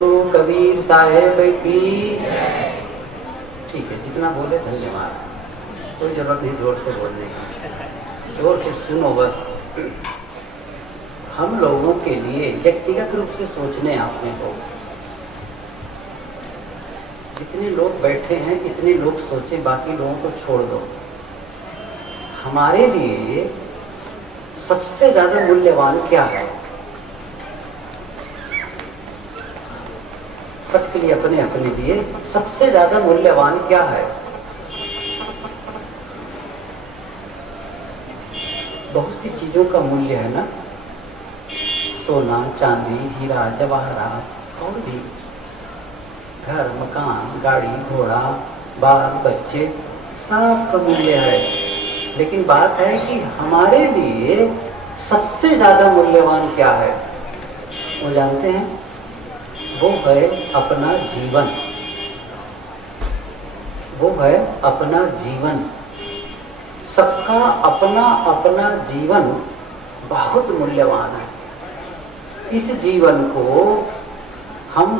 गुरु कबीर साहेब की। ठीक है, जितना बोले धन्यवाद। कोई जरूरत नहीं जोर से बोलने की, जोर से सुनो बस। हम लोगों के लिए व्यक्तिगत रूप से सोचने आपने को जितने लोग बैठे हैं इतने लोग सोचें, बाकी लोगों को छोड़ दो। हमारे लिए सबसे ज्यादा मूल्यवान क्या है? सबके लिए अपने अपने लिए सबसे ज्यादा मूल्यवान क्या है? बहुत सी चीजों का मूल्य है ना, सोना चांदी हीरा जवाहरात और भी घर मकान गाड़ी घोड़ा बाल बच्चे सब का मूल्य है। लेकिन बात है कि हमारे लिए सबसे ज्यादा मूल्यवान क्या है? वो जानते हैं? वो है अपना जीवन। वो है अपना जीवन। सबका अपना अपना जीवन बहुत मूल्यवान है। इस जीवन को हम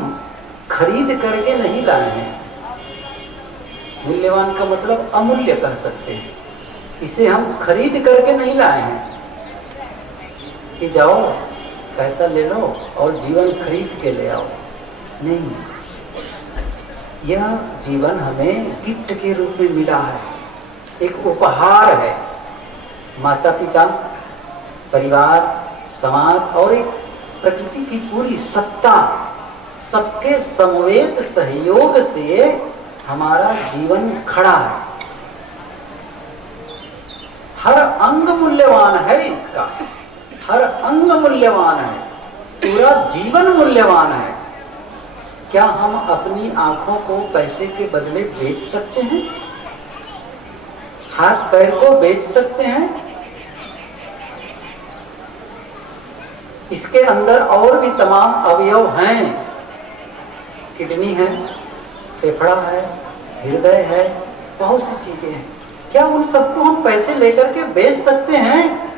खरीद करके नहीं लाए हैं। मूल्यवान का मतलब अमूल्य कह सकते हैं। इसे हम खरीद करके नहीं लाए हैं कि जाओ पैसा ले लो और जीवन खरीद के ले आओ। नहीं, यह जीवन हमें गिफ्ट के रूप में मिला है, एक उपहार है। माता पिता परिवार समाज और एक प्रकृति की पूरी सत्ता सबके समवेत सहयोग से हमारा जीवन खड़ा है। हर अंग मूल्यवान है इसका, हर अंग मूल्यवान है, पूरा जीवन मूल्यवान है। क्या हम अपनी आंखों को पैसे के बदले बेच सकते हैं? हाथ पैर को बेच सकते हैं? इसके अंदर और भी तमाम अवयव हैं। किडनी है, फेफड़ा है, हृदय है, बहुत सी चीजें हैं। क्या उन सबको हम पैसे लेकर के बेच सकते हैं?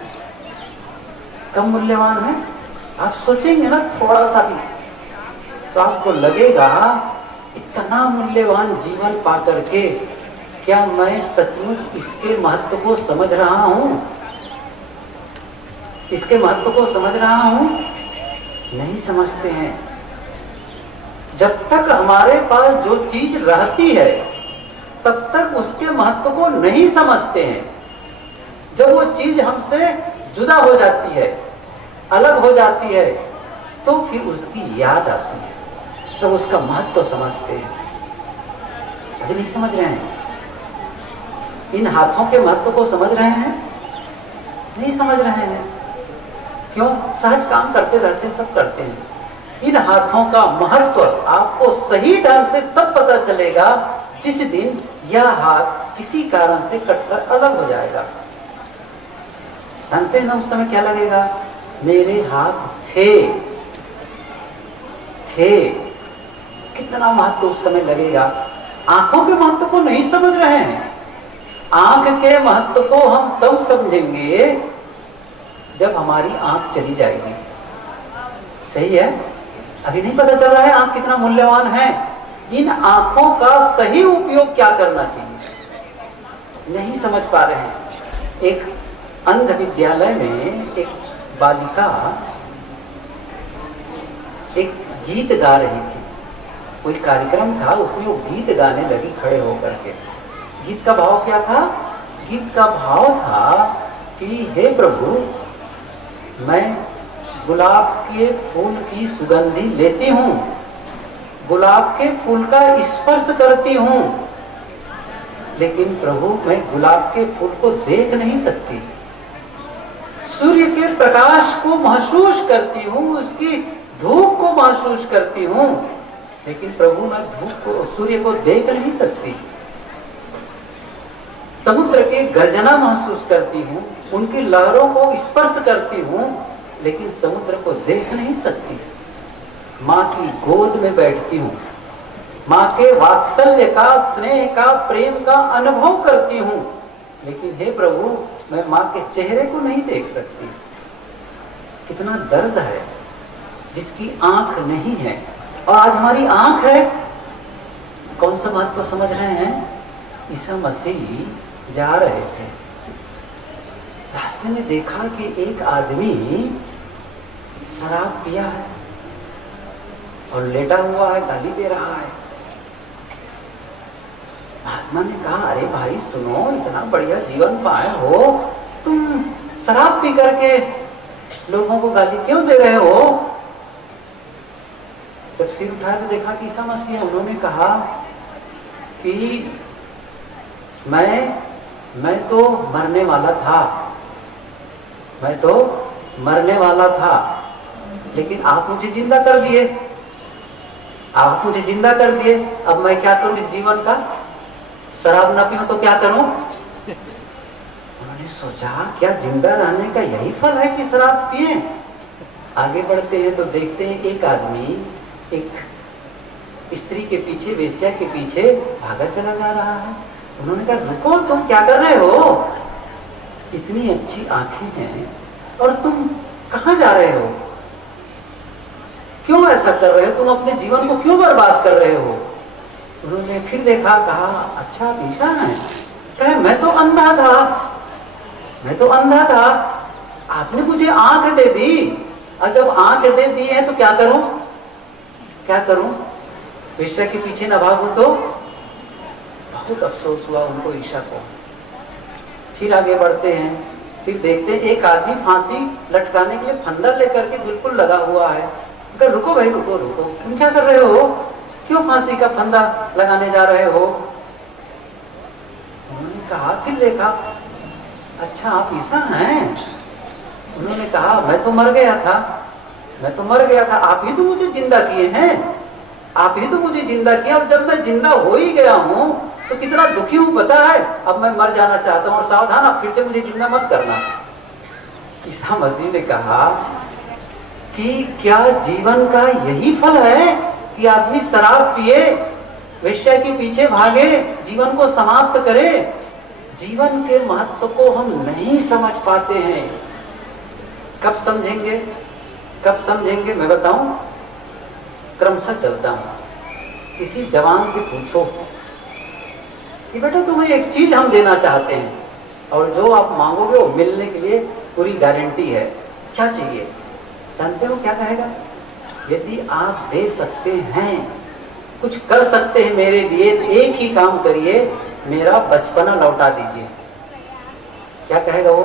कम मूल्यवान है? आप सोचेंगे ना थोड़ा सा भी तो आपको लगेगा इतना मूल्यवान जीवन पा करके क्या मैं सचमुच इसके महत्व को समझ रहा हूं? इसके महत्व को समझ रहा हूं? नहीं समझते हैं। जब तक हमारे पास जो चीज रहती है तब तक उसके महत्व को नहीं समझते हैं। जब वो चीज हमसे जुदा हो जाती है, अलग हो जाती है, तो फिर उसकी याद आती है, तो उसका महत्व समझते हैं। अभी नहीं समझ रहे हैं? इन हाथों के महत्व को समझ रहे हैं? नहीं समझ रहे हैं। क्यों? सहज काम करते रहते हैं, सब करते हैं। इन हाथों का महत्व आपको सही ढंग से तब पता चलेगा जिस दिन यह हाथ किसी कारण से कटकर अलग हो जाएगा। जानते हैं ना उस समय क्या लगेगा? मेरे हाथ थे। कितना महत्व उस समय लगेगा। आंखों के महत्व को नहीं समझ रहे हैं। आंख के महत्व को हम तब समझेंगे जब हमारी आंख चली जाएगी। सही है? अभी नहीं पता चल रहा है आंख कितना मूल्यवान है। इन आंखों का सही उपयोग क्या करना चाहिए नहीं समझ पा रहे हैं। एक अंध विद्यालय में एक बालिका एक गीत गा रही थी। कोई कार्यक्रम था, उसमें वो गीत गाने लगी खड़े होकर के। गीत का भाव क्या था? गीत का भाव था कि हे प्रभु, मैं गुलाब के फूल की सुगंधी लेती हूँ, गुलाब के फूल का स्पर्श करती हूँ, लेकिन प्रभु मैं गुलाब के फूल को देख नहीं सकती। सूर्य के प्रकाश को महसूस करती हूँ, उसकी धूप को महसूस करती हूँ, लेकिन प्रभु मैं धूप को सूर्य को देख नहीं सकती। समुद्र की गर्जना महसूस करती हूँ, उनकी लहरों को स्पर्श करती हूँ, लेकिन समुद्र को देख नहीं सकती। माँ की गोद में बैठती हूँ, माँ के वात्सल्य का, स्नेह का, प्रेम का अनुभव करती हूँ, लेकिन हे प्रभु मैं माँ के चेहरे को नहीं देख सकती। कितना दर्द है जिसकी आंख नहीं है, और आज हमारी आंख है। कौन सा बात तो समझ रहे हैं? ईसा मसीह जा रहे थे, रास्ते में देखा कि एक आदमी शराब पिया है और लेटा हुआ है, गाली दे रहा है। महात्मा ने कहा, अरे भाई सुनो, इतना बढ़िया जीवन पाए हो, तुम शराब पी करके लोगों को गाली क्यों दे रहे हो? जब सिर उठाया तो देखा कि ईसा मसीह है। उन्होंने कहा कि मैं तो मरने वाला था, मैं तो मरने वाला था, लेकिन आप मुझे जिंदा कर दिए, आप मुझे जिंदा कर दिए। अब मैं क्या करूं इस जीवन का? शराब ना पीऊं तो क्या करूं? उन्होंने सोचा, क्या जिंदा रहने का यही फल है कि शराब पिए? आगे बढ़ते हैं तो देखते हैं एक आदमी एक स्त्री के पीछे, वेश्या के पीछे भागा चला जा रहा है। उन्होंने कहा, रुको, तुम क्या कर रहे हो? इतनी अच्छी आंखें हैं और तुम कहां जा रहे हो? क्यों ऐसा कर रहे हो? तुम अपने जीवन को क्यों बर्बाद कर रहे हो? उन्होंने फिर देखा, कहा, अच्छा आप ईसा हैं? कहे, मैं तो अंधा था, मैं तो अंधा था, आपने मुझे आंख दे दी, और जब आंख दे दी है तो क्या करूं? क्या करूं? वेश्या के पीछे न भागूं तो? बहुत अफसोस हुआ उनको, ईसा को। फिर आगे बढ़ते हैं, फिर देखते हैं एक आदमी फांसी लटकाने के लिए फंदा लेकर के बिल्कुल लगा हुआ है। रुको भाई, रुको रुको, तुम क्या कर रहे हो? क्यों फांसी का फंदा लगाने जा रहे हो? उन्होंने कहा, फिर देखा, अच्छा आप ईसा हैं? उन्होंने कहा, मैं तो मर गया था, मैं तो मर गया था, आप ही तो मुझे जिंदा किए हैं, आप ही तो मुझे जिंदा किया, और जब मैं जिंदा हो ही गया हूं तो कितना दुखी हूं पता है? अब मैं मर जाना चाहता हूं, और सावधान, आप फिर से मुझे जिंदा मत करना। ईसा मसीह ने कहा कि क्या जीवन का यही फल है कि आदमी शराब पिए, वेश्या के पीछे भागे, जीवन को समाप्त करे? जीवन के महत्व को हम नहीं समझ पाते हैं। कब समझेंगे? कब समझेंगे? मैं बताऊं, क्रमशः चलता हूं। किसी जवान से पूछो कि बेटा तुम्हें एक चीज हम देना चाहते हैं, और जो आप मांगोगे वो मिलने के लिए पूरी गारंटी है, क्या चाहिए? जानते हो क्या कहेगा? यदि आप दे सकते हैं, कुछ कर सकते हैं मेरे लिए, तो एक ही काम करिए, मेरा बचपना लौटा दीजिए। क्या कहेगा वो?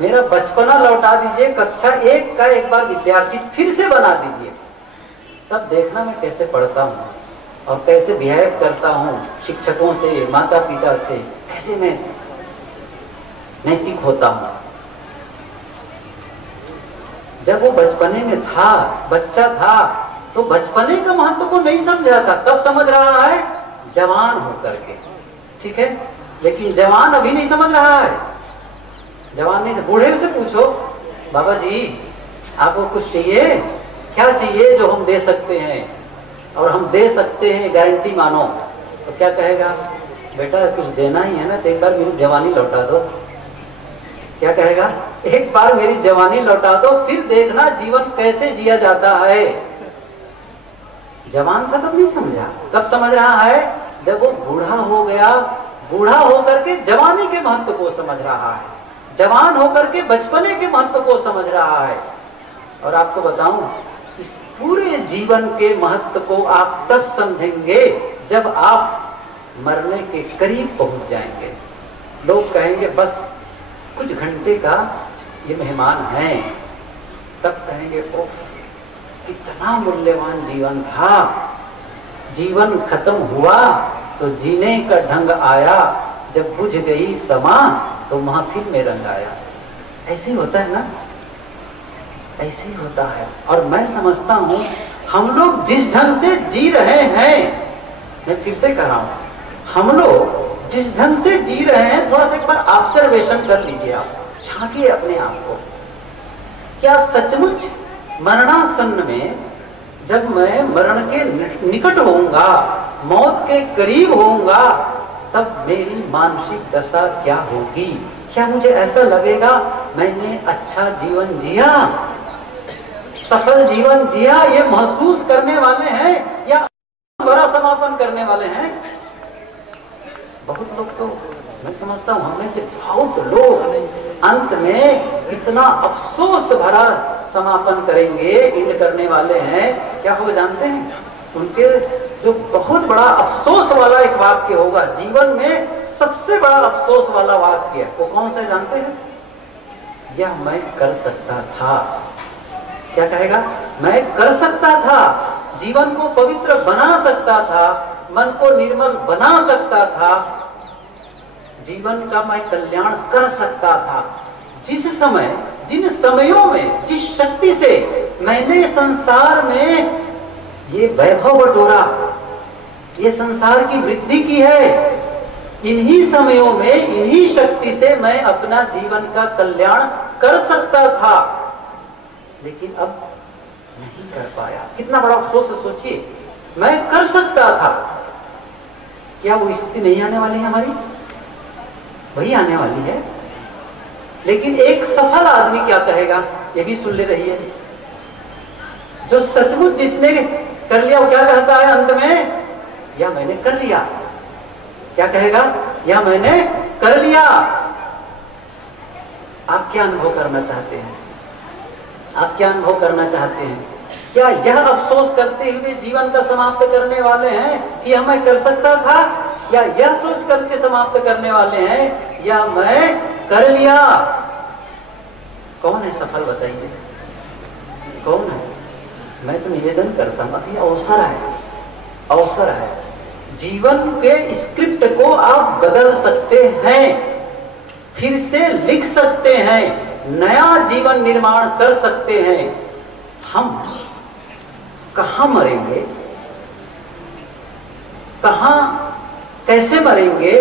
मेरा बचपना लौटा दीजिए, कक्षा 1 का एक बार विद्यार्थी फिर से बना दीजिए, तब देखना मैं कैसे पढ़ता हूँ और कैसे बिहेव करता हूँ शिक्षकों से, माता पिता से, कैसे मैं नैतिक होता हूँ। जब वो बचपने में था, बच्चा था, तो बचपने का महत्व को नहीं समझा था। कब समझ रहा है? जवान होकर के, ठीक है? लेकिन जवान अभी नहीं समझ रहा है। जवान नहीं, बूढ़े से पूछो, बाबा जी आपको कुछ चाहिए? क्या चाहिए जो हम दे सकते हैं? और हम दे सकते हैं, गारंटी मानो। तो क्या कहेगा? बेटा कुछ देना ही है ना, तो एक बार मेरी जवानी लौटा दो। क्या कहेगा? एक बार मेरी जवानी लौटा दो, फिर देखना जीवन कैसे जिया जाता है। जवान था तब नहीं समझा, कब समझ रहा है? जब वो बूढ़ा हो गया, बूढ़ा होकर के जवानी के महत्व को समझ रहा है, जवान होकर के बचपने के महत्व को समझ रहा है। और आपको बताऊं, इस पूरे जीवन के महत्व को आप तब समझेंगे जब आप मरने के करीब पहुंच जाएंगे। लोग कहेंगे बस कुछ घंटे का ये मेहमान है, तब कहेंगे उफ कितना मूल्यवान जीवन था। जीवन खत्म हुआ तो जीने का ढंग आया, जब बुझ गई समा तो महफिल में रंग आया। ऐसे ही होता है ना, ऐसे ही होता है। और मैं समझता हूं हम लोग जिस ढंग से जी रहे हैं, मैं फिर से कह रहा हूं, हम लोग जिस ढंग से जी रहे हैं, थोड़ा सा एक बार ऑब्जर्वेशन कर लीजिए, आप झांकिए अपने आप को। क्या सचमुच मरणासन्न में जब मैं मरण के निकट होऊंगा, मौत के करीब होऊंगा, तब मेरी मानसिक दशा क्या होगी? क्या मुझे ऐसा लगेगा मैंने अच्छा जीवन जिया, सफल जीवन जिया ये महसूस करने वाले हैं या बड़ा समापन करने वाले हैं? बहुत लोग तो मैं समझता हूं हमें से बहुत लोग अंत में इतना अफसोस भरा समापन करेंगे, इंड करने वाले हैं। क्या होगा जानते हैं? उनके जो बहुत बड़ा अफसोस वाला एक वाक्य होगा, जीवन में सबसे बड़ा अफसोस वाला वाक्य, वो कौन सा जानते हैं? यह मैं कर सकता था। क्या कहेगा? मैं कर सकता था, जीवन को पवित्र बना सकता था, मन को निर्मल बना सकता था, जीवन का मैं कल्याण कर सकता था। जिस समय, जिन समयों में, जिस शक्ति से मैंने संसार में ये वैभव बटोरा, ये संसार की वृद्धि की है, इन्हीं समयों में, इन्हीं शक्ति से मैं अपना जीवन का कल्याण कर सकता था, लेकिन अब नहीं कर पाया। कितना बड़ा अफसोस है, सोचिए। मैं कर सकता था। क्या वो स्थिति नहीं आने वाली है हमारी? वही आने वाली है। लेकिन एक सफल आदमी क्या कहेगा, ये भी सुन ले रही है। जो सचमुच जिसने कर लिया वो क्या कहता है अंत में? या मैंने कर लिया। क्या कहेगा? या मैंने कर लिया। आप क्या अनुभव करना चाहते हैं? आप क्या अनुभव करना चाहते हैं? क्या यह अफसोस करते हुए जीवन का समाप्त करने वाले हैं कि मैं कर सकता था, या यह सोच करके समाप्त करने वाले हैं या मैं कर लिया? कौन है सफल, बताइए कौन है? मैं तो निवेदन करता हूं, ये अवसर है, अवसर है। जीवन के स्क्रिप्ट को आप बदल सकते हैं, फिर से लिख सकते हैं, नया जीवन निर्माण कर सकते हैं। हम कहां मरेंगे, कहां कैसे मरेंगे,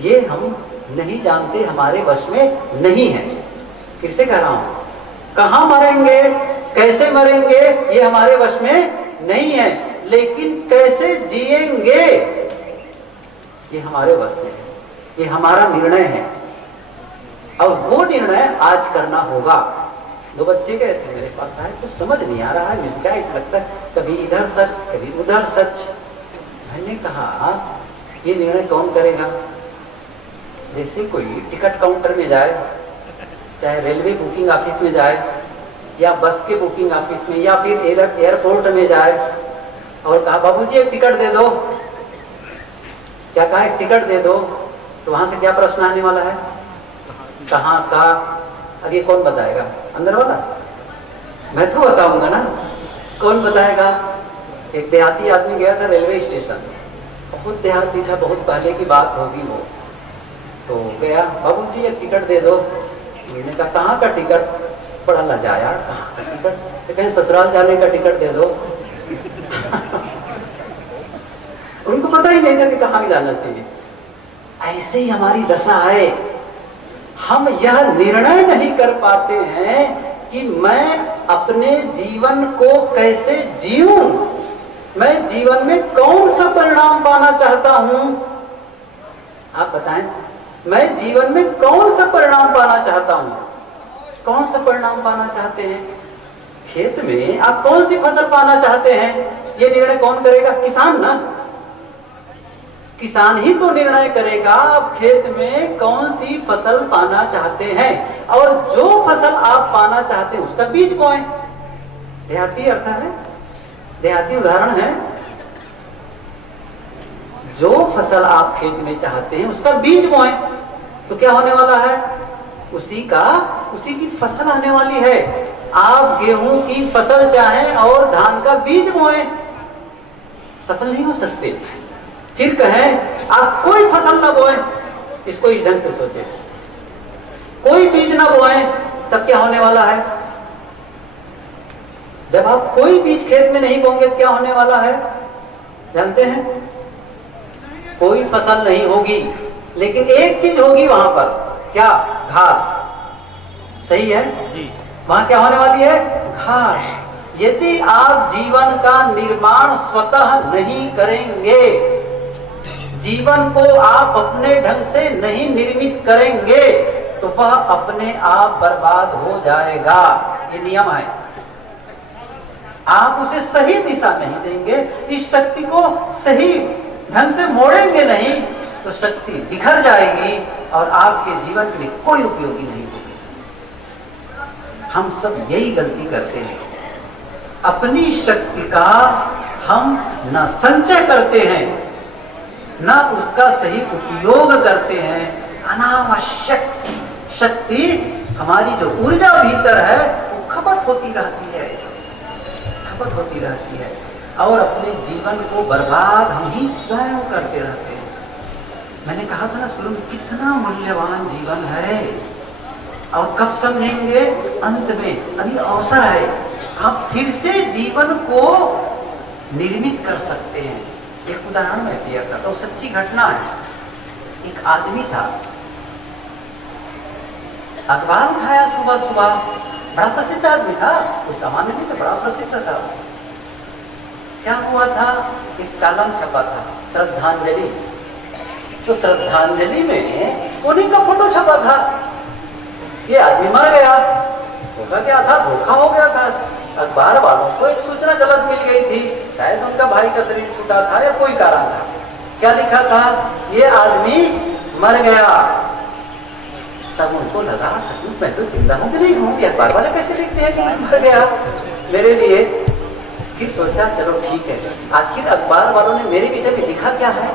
ये हम नहीं जानते, हमारे वश में नहीं है। फिर से कह रहा हूं, कहां मरेंगे, कैसे मरेंगे, ये हमारे वश में नहीं है, लेकिन कैसे जिएंगे ये हमारे वश में है, ये हमारा निर्णय है। अब वो निर्णय आज करना होगा। दो बच्चे गए थे मेरे पास, साहब कुछ समझ नहीं आ रहा है, मिसगाइड लगता है, कभी इधर सच कभी उधर सच। मैंने कहा ये निर्णय कौन करेगा? जैसे कोई टिकट काउंटर में जाए, चाहे रेलवे बुकिंग ऑफिस में जाए, या बस के बुकिंग ऑफिस में, या फिर एयरपोर्ट में जाए और कहा बाबूजी एक टिकट दे दो। क्या कहा? एक टिकट दे दो। तो वहां से क्या प्रश्न आने वाला है? कहाँ का? अब ये कौन बताएगा? अंदर वाला? मैं तो बताऊंगा ना। कौन बताएगा? एक देहाती आदमी गया था रेलवे स्टेशन, बहुत देहाती था, बहुत पहले की बात होगी वो। तो गया, बाबूजी एक टिकट दे दो। मैंने कहा कहाँ का टिकट? बड़ा लजाया, कहाँ का टिकट? तो कहीं ससुराल जाने का टिकट दे दो। उनको पता ही नहीं था कि कहाँ जाना चाहिए। ऐसे ही हमारी दशा है। हम यह निर्णय नहीं कर पाते हैं कि मैं अपने जीवन को कैसे जीऊं, मैं जीवन में कौन सा परिणाम पाना चाहता हूं। आप बताएं, मैं जीवन में कौन सा परिणाम पाना चाहता हूं? कौन सा परिणाम पाना चाहते हैं? खेत में आप कौन सी फसल पाना चाहते हैं? ये निर्णय कौन करेगा? किसान ना। किसान ही तो निर्णय करेगा आप खेत में कौन सी फसल पाना चाहते हैं, और जो फसल आप पाना चाहते हैं उसका बीज बोएं। देहाती अर्थ है, देहाती उदाहरण है। जो फसल आप खेत में चाहते हैं उसका बीज बोएं, तो क्या होने वाला है? उसी की फसल आने वाली है। आप गेहूं की फसल चाहें और धान का बीज बोएं, सफल नहीं हो सकते। फिर कहें आप कोई फसल ना बोएं, इसको इस ढंग से सोचें, कोई बीज ना बोएं, तब क्या होने वाला है? जब आप कोई बीज खेत में नहीं बोंगे तो क्या होने वाला है जानते हैं? कोई फसल नहीं होगी, लेकिन एक चीज होगी वहां पर, क्या? घास। सही है जी। वहां क्या होने वाली है? घास। यदि आप जीवन का निर्माण स्वतः नहीं करेंगे, जीवन को आप अपने ढंग से नहीं निर्मित करेंगे, तो वह अपने आप बर्बाद हो जाएगा। ये नियम है। आप उसे सही दिशा नहीं देंगे, इस शक्ति को सही ढंग से मोड़ेंगे नहीं, तो शक्ति बिखर जाएगी और आपके जीवन के लिए कोई उपयोगी नहीं होगी। हम सब यही गलती करते हैं, अपनी शक्ति का हम न संचय करते हैं, न उसका सही उपयोग करते हैं। अनावश्यक शक्ति, हमारी जो ऊर्जा भीतर है वो खपत होती रहती है, खपत होती रहती है, और अपने जीवन को बर्बाद हम ही स्वयं करते रहते हैं। मैंने कहा था ना शुरू में, कितना मूल्यवान जीवन है, और कब समझेंगे? अंत में। अभी अवसर है, आप फिर से जीवन को निर्मित कर सकते हैं। एक उदाहरण मैं दिया था, तो सच्ची घटना है। एक आदमी था, अखबार उठाया सुबह सुबह, बड़ा प्रसिद्ध आदमी था, वो सामान्य नहीं था, बड़ा प्रसिद्ध था। क्या हुआ था? एक कॉलम छपा था, श्रद्धांजलि। तो श्रद्धांजलि में उन्हीं का फोटो छपा था। ये आदमी मर गया, होगा क्या था, धोखा हो गया था। अखबार वालों को एक सूचना गलत मिल गई थी, शायद उनका भाई का शरीर छूटा था या कोई कारण था। क्या लिखा था? ये आदमी मर गया। तब उनको लगा, सचमुच मैं तो जिंदा हूं कि नहीं हूं, अखबार वाले कैसे लिखते हैं कि मैं मर गया मेरे लिए। फिर सोचा चलो ठीक है, आखिर अखबार वालों ने मेरे विषय में लिखा क्या है?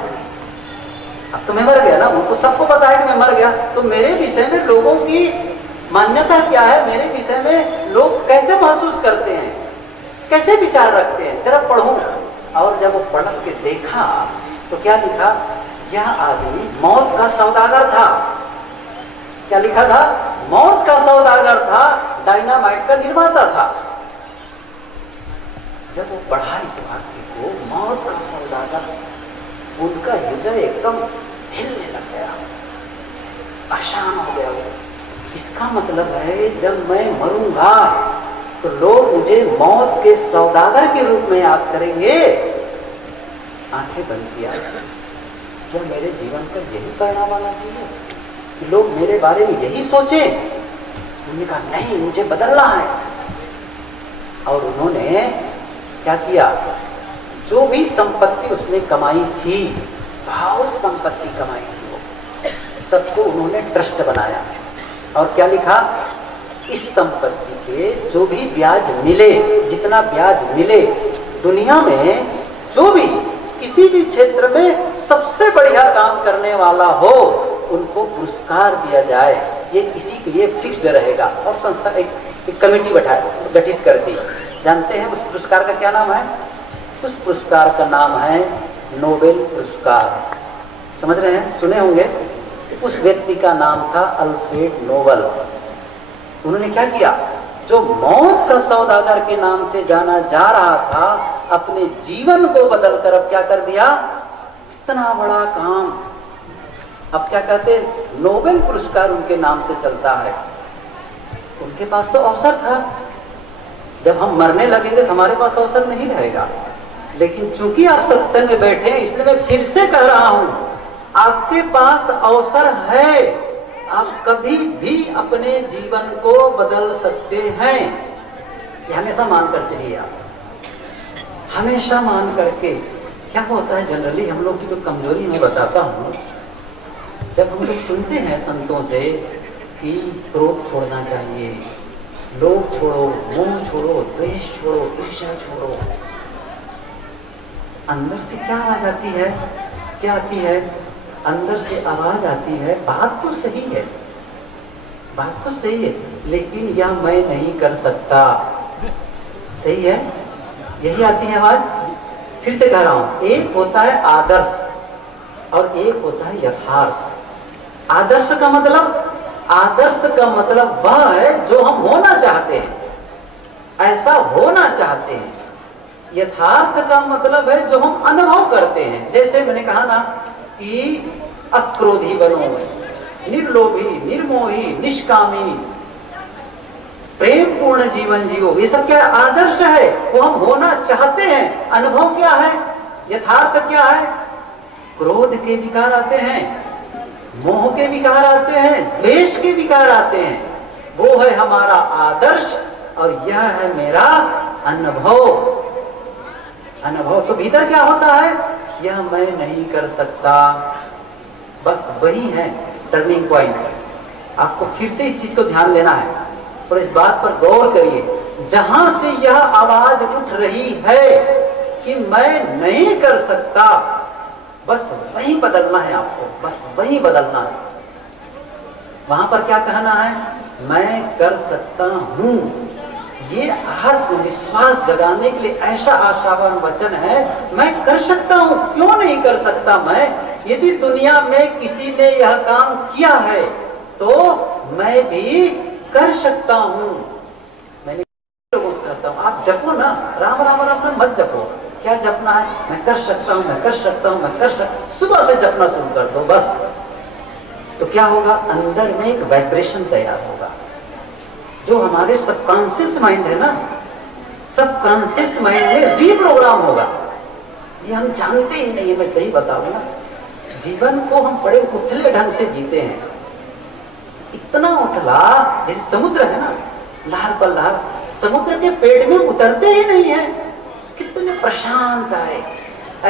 अब तो मैं मर गया ना, उनको सबको पता है कि मैं मर गया, तो मेरे विषय में लोगों की मान्यता क्या है, मेरे विषय में लोग कैसे महसूस करते हैं, कैसे विचार रखते हैं, जरा पढ़ूं। और जब वो पढ़ के देखा तो क्या लिखा? यह आदमी मौत का सौदागर था। क्या लिखा था? मौत का सौदागर था, डायनामाइट का निर्माता था। जब वो पढ़ा इस वाक्य को, मौत का सौदागर, उनका हृदय एकदम हिलने लग गया, परेशान हो गया वो। इसका मतलब है जब मैं मरूंगा तो लोग मुझे मौत के सौदागर के रूप में याद करेंगे। आंखें बंद किया, क्या मेरे जीवन का यही परिणाम आना चाहिए कि लोग मेरे बारे में यही सोचें? उन्होंने कहा नहीं, मुझे बदलना है। और उन्होंने क्या किया? जो भी संपत्ति उसने कमाई थी, बहुत संपत्ति कमाई थी, वो सबको उन्होंने ट्रस्ट बनाया। और क्या लिखा? इस संपत्ति के जो भी ब्याज मिले, जितना ब्याज मिले, दुनिया में जो भी किसी भी क्षेत्र में सबसे बढ़िया काम करने वाला हो, उनको पुरस्कार दिया जाए। ये इसी के लिए फिक्स्ड रहेगा। और संस्था एक कमेटी गठित कर दी। जानते हैं उस पुरस्कार का क्या नाम है? उस पुरस्कार का नाम है नोबेल पुरस्कार। समझ रहे हैं? सुने होंगे। उस व्यक्ति का नाम था अल्फ्रेड नोबल। उन्होंने क्या किया? जो मौत का सौदागर के नाम से जाना जा रहा था, अपने जीवन को बदलकर अब क्या कर दिया? इतना बड़ा काम। अब क्या कहते हैं? नोबेल पुरस्कार उनके नाम से चलता है। उनके पास तो अवसर था, जब हम मरने लगेंगे तो हमारे पास अवसर नहीं रहेगा। लेकिन चूंकि आप सत्संग में बैठे हैं, इसलिए मैं फिर से कह रहा हूं, आपके पास अवसर है। आप कभी भी अपने जीवन को बदल सकते हैं। ये हमेशा मानकर चलिए, आप हमेशा मान करके। क्या होता है जनरली, हम लोग की तो कमजोरी मैं बताता हूं, जब हम लोग सुनते हैं संतों से कि क्रोध छोड़ना चाहिए, लोभ छोड़ो, मोह छोड़ो, द्वेष छोड़ो, ईर्ष्या छोड़ो, अंदर से क्या आवाज आती है? क्या आती है? अंदर से आवाज आती है, बात तो सही है, बात तो सही है, लेकिन यह मैं नहीं कर सकता। सही है? यही आती है आवाज। फिर से कह रहा हूं, एक होता है आदर्श और एक होता है यथार्थ। आदर्श का मतलब, आदर्श का मतलब वह है जो हम होना चाहते हैं, ऐसा होना चाहते हैं। यथार्थ का मतलब है जो हम अनुभव करते हैं। जैसे मैंने कहा ना कि अक्रोधी बनो, निर्लोभी, निर्मोही, निष्कामी, प्रेम पूर्ण जीवन जियो। ये सब क्या आदर्श है? वो हम होना चाहते हैं। अनुभव क्या है? यथार्थ क्या है? क्रोध के विकार आते हैं, मोह के विकार आते हैं, द्वेष के विकार आते हैं। वो है हमारा आदर्श और यह है मेरा अनुभव। अनुभव तो भीतर क्या होता है, यह मैं नहीं कर सकता, बस वही है टर्निंग पॉइंट। आपको फिर से इस चीज को ध्यान देना है और इस बात पर गौर करिए, जहां से यह आवाज उठ रही है कि मैं नहीं कर सकता, बस वही बदलना है आपको, बस वही बदलना है। वहां पर क्या कहना है, मैं कर सकता हूं। ये आत्मविश्वास जगाने के लिए ऐसा आशावान वचन है, मैं कर सकता हूं, क्यों नहीं कर सकता मैं? यदि दुनिया में किसी ने यह काम किया है तो मैं भी कर सकता हूं। मैंने लोगों से कहता हूं, आप जपो ना, राम राम राम राम मत जपो। क्या जपना है, मैं कर सकता हूं, मैं कर सकता हूं, मैं कर सकता। सुबह से जपना शुरू कर दो बस। तो क्या होगा, अंदर में एक वाइब्रेशन तैयार होगा, जो हमारे सबकॉन्शियस माइंड है ना, सबकॉन्शियस माइंड में रीप्रोग्राम होगा। ये हम जानते ही नहीं है। मैं सही बताऊं ना, जीवन को हम बड़े उथले ढंग से जीते हैं, इतना उथला जैसे समुद्र है ना, लहर पर लहर, समुद्र के पेट में उतरते ही नहीं है, कितने प्रशांत है।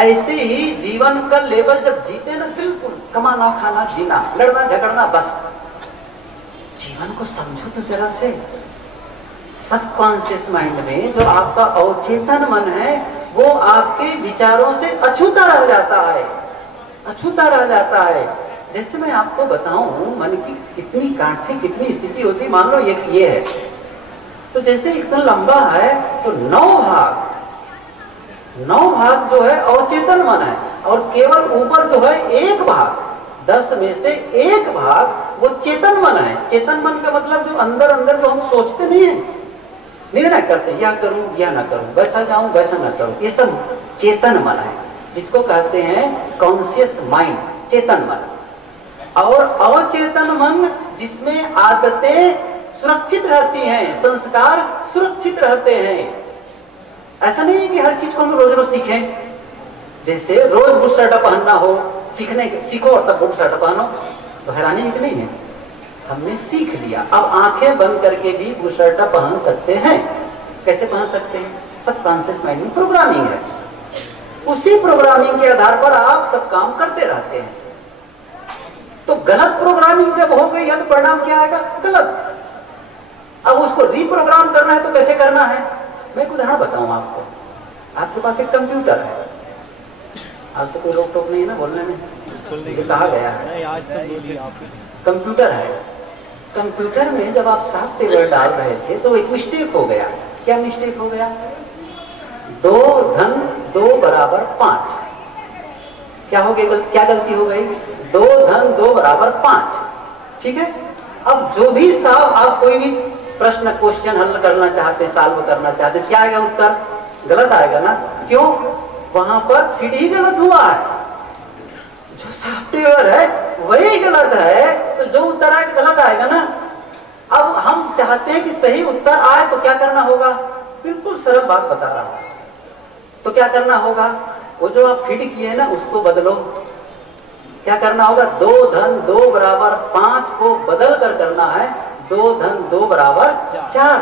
ऐसे ही जीवन का लेवल जब जीते ना, बिल्कुल कमाना खाना जीना, लड़ना झगड़ना, बस जीवन को समझो तो जरा से। सबकॉन्शियस माइंड में जो आपका अवचेतन मन है, वो आपके विचारों से अछूता रह जाता है, अछूता रह जाता है। जैसे मैं आपको बताऊं, मन की कितनी गांठें, कितनी स्थिति होती, मान लो ये है, तो जैसे इतना लंबा है तो 9 भाग जो है अवचेतन मन है, और केवल ऊपर जो है 1 भाग, 10 में से 1 भाग वो चेतन मन है। चेतन मन का मतलब जो अंदर अंदर जो हम सोचते नहीं है, निर्णय करते, या करूं या ना करूं, वैसा जाऊं वैसा ना करूं, ये सब चेतन मन है, जिसको कहते हैं कॉन्शियस माइंड, चेतन मन। और अवचेतन मन जिसमें आदतें सुरक्षित रहती हैं, संस्कार सुरक्षित रहते हैं। ऐसा नहीं है कि हर चीज को हम रोज रोज सीखें। जैसे रोज बूट शर्ट पहनना हो, सीखो और तब बूट शर्ट पहनो, तो हैरानी इतनी है, हमने सीख लिया। अब आंखें बंद करके भी बूट शर्ट पहन सकते हैं। कैसे पहन सकते हैं? सबकॉन्शियस माइंड में प्रोग्रामिंग है, उसी प्रोग्रामिंग के आधार पर आप सब काम करते रहते हैं। तो गलत प्रोग्रामिंग जब हो गई है तो परिणाम क्या आएगा? गलत। अब उसको रीप्रोग्राम करना है तो कैसे करना है? मैं एक उदाहरण बताऊं आपको। आपके पास एक कंप्यूटर है, आज तो कोई रोक टोक नहीं है ना बोलने में, मुझे कहा गया है कंप्यूटर है। कंप्यूटर में जब आप सॉफ्टवेयर डाल रहे थे तो एक मिस्टेक हो गया। क्या मिस्टेक हो गया? 2 धन 2 बराबर 5। क्या हो गया? क्या गलती हो गई? 2 धन 2 बराबर 5। ठीक है। अब जो भी साहब आप कोई भी प्रश्न क्वेश्चन हल करना चाहते, सॉल्व करना चाहते, क्या आएगा उत्तर? गलत आएगा ना। क्यों? वहां पर फीड ही गलत हुआ है, जो सॉफ्टवेयर है वही गलत है, तो जो उत्तर आएगा गलत आएगा ना। अब हम चाहते हैं कि सही उत्तर आए तो क्या करना होगा? बिल्कुल सरल बात बता रहा हूं। तो क्या करना होगा? वो जो आप फीड किए ना उसको बदलो। क्या करना होगा? 2 धन 2 बराबर 5 को बदल कर करना है 2 धन 2 बराबर 4।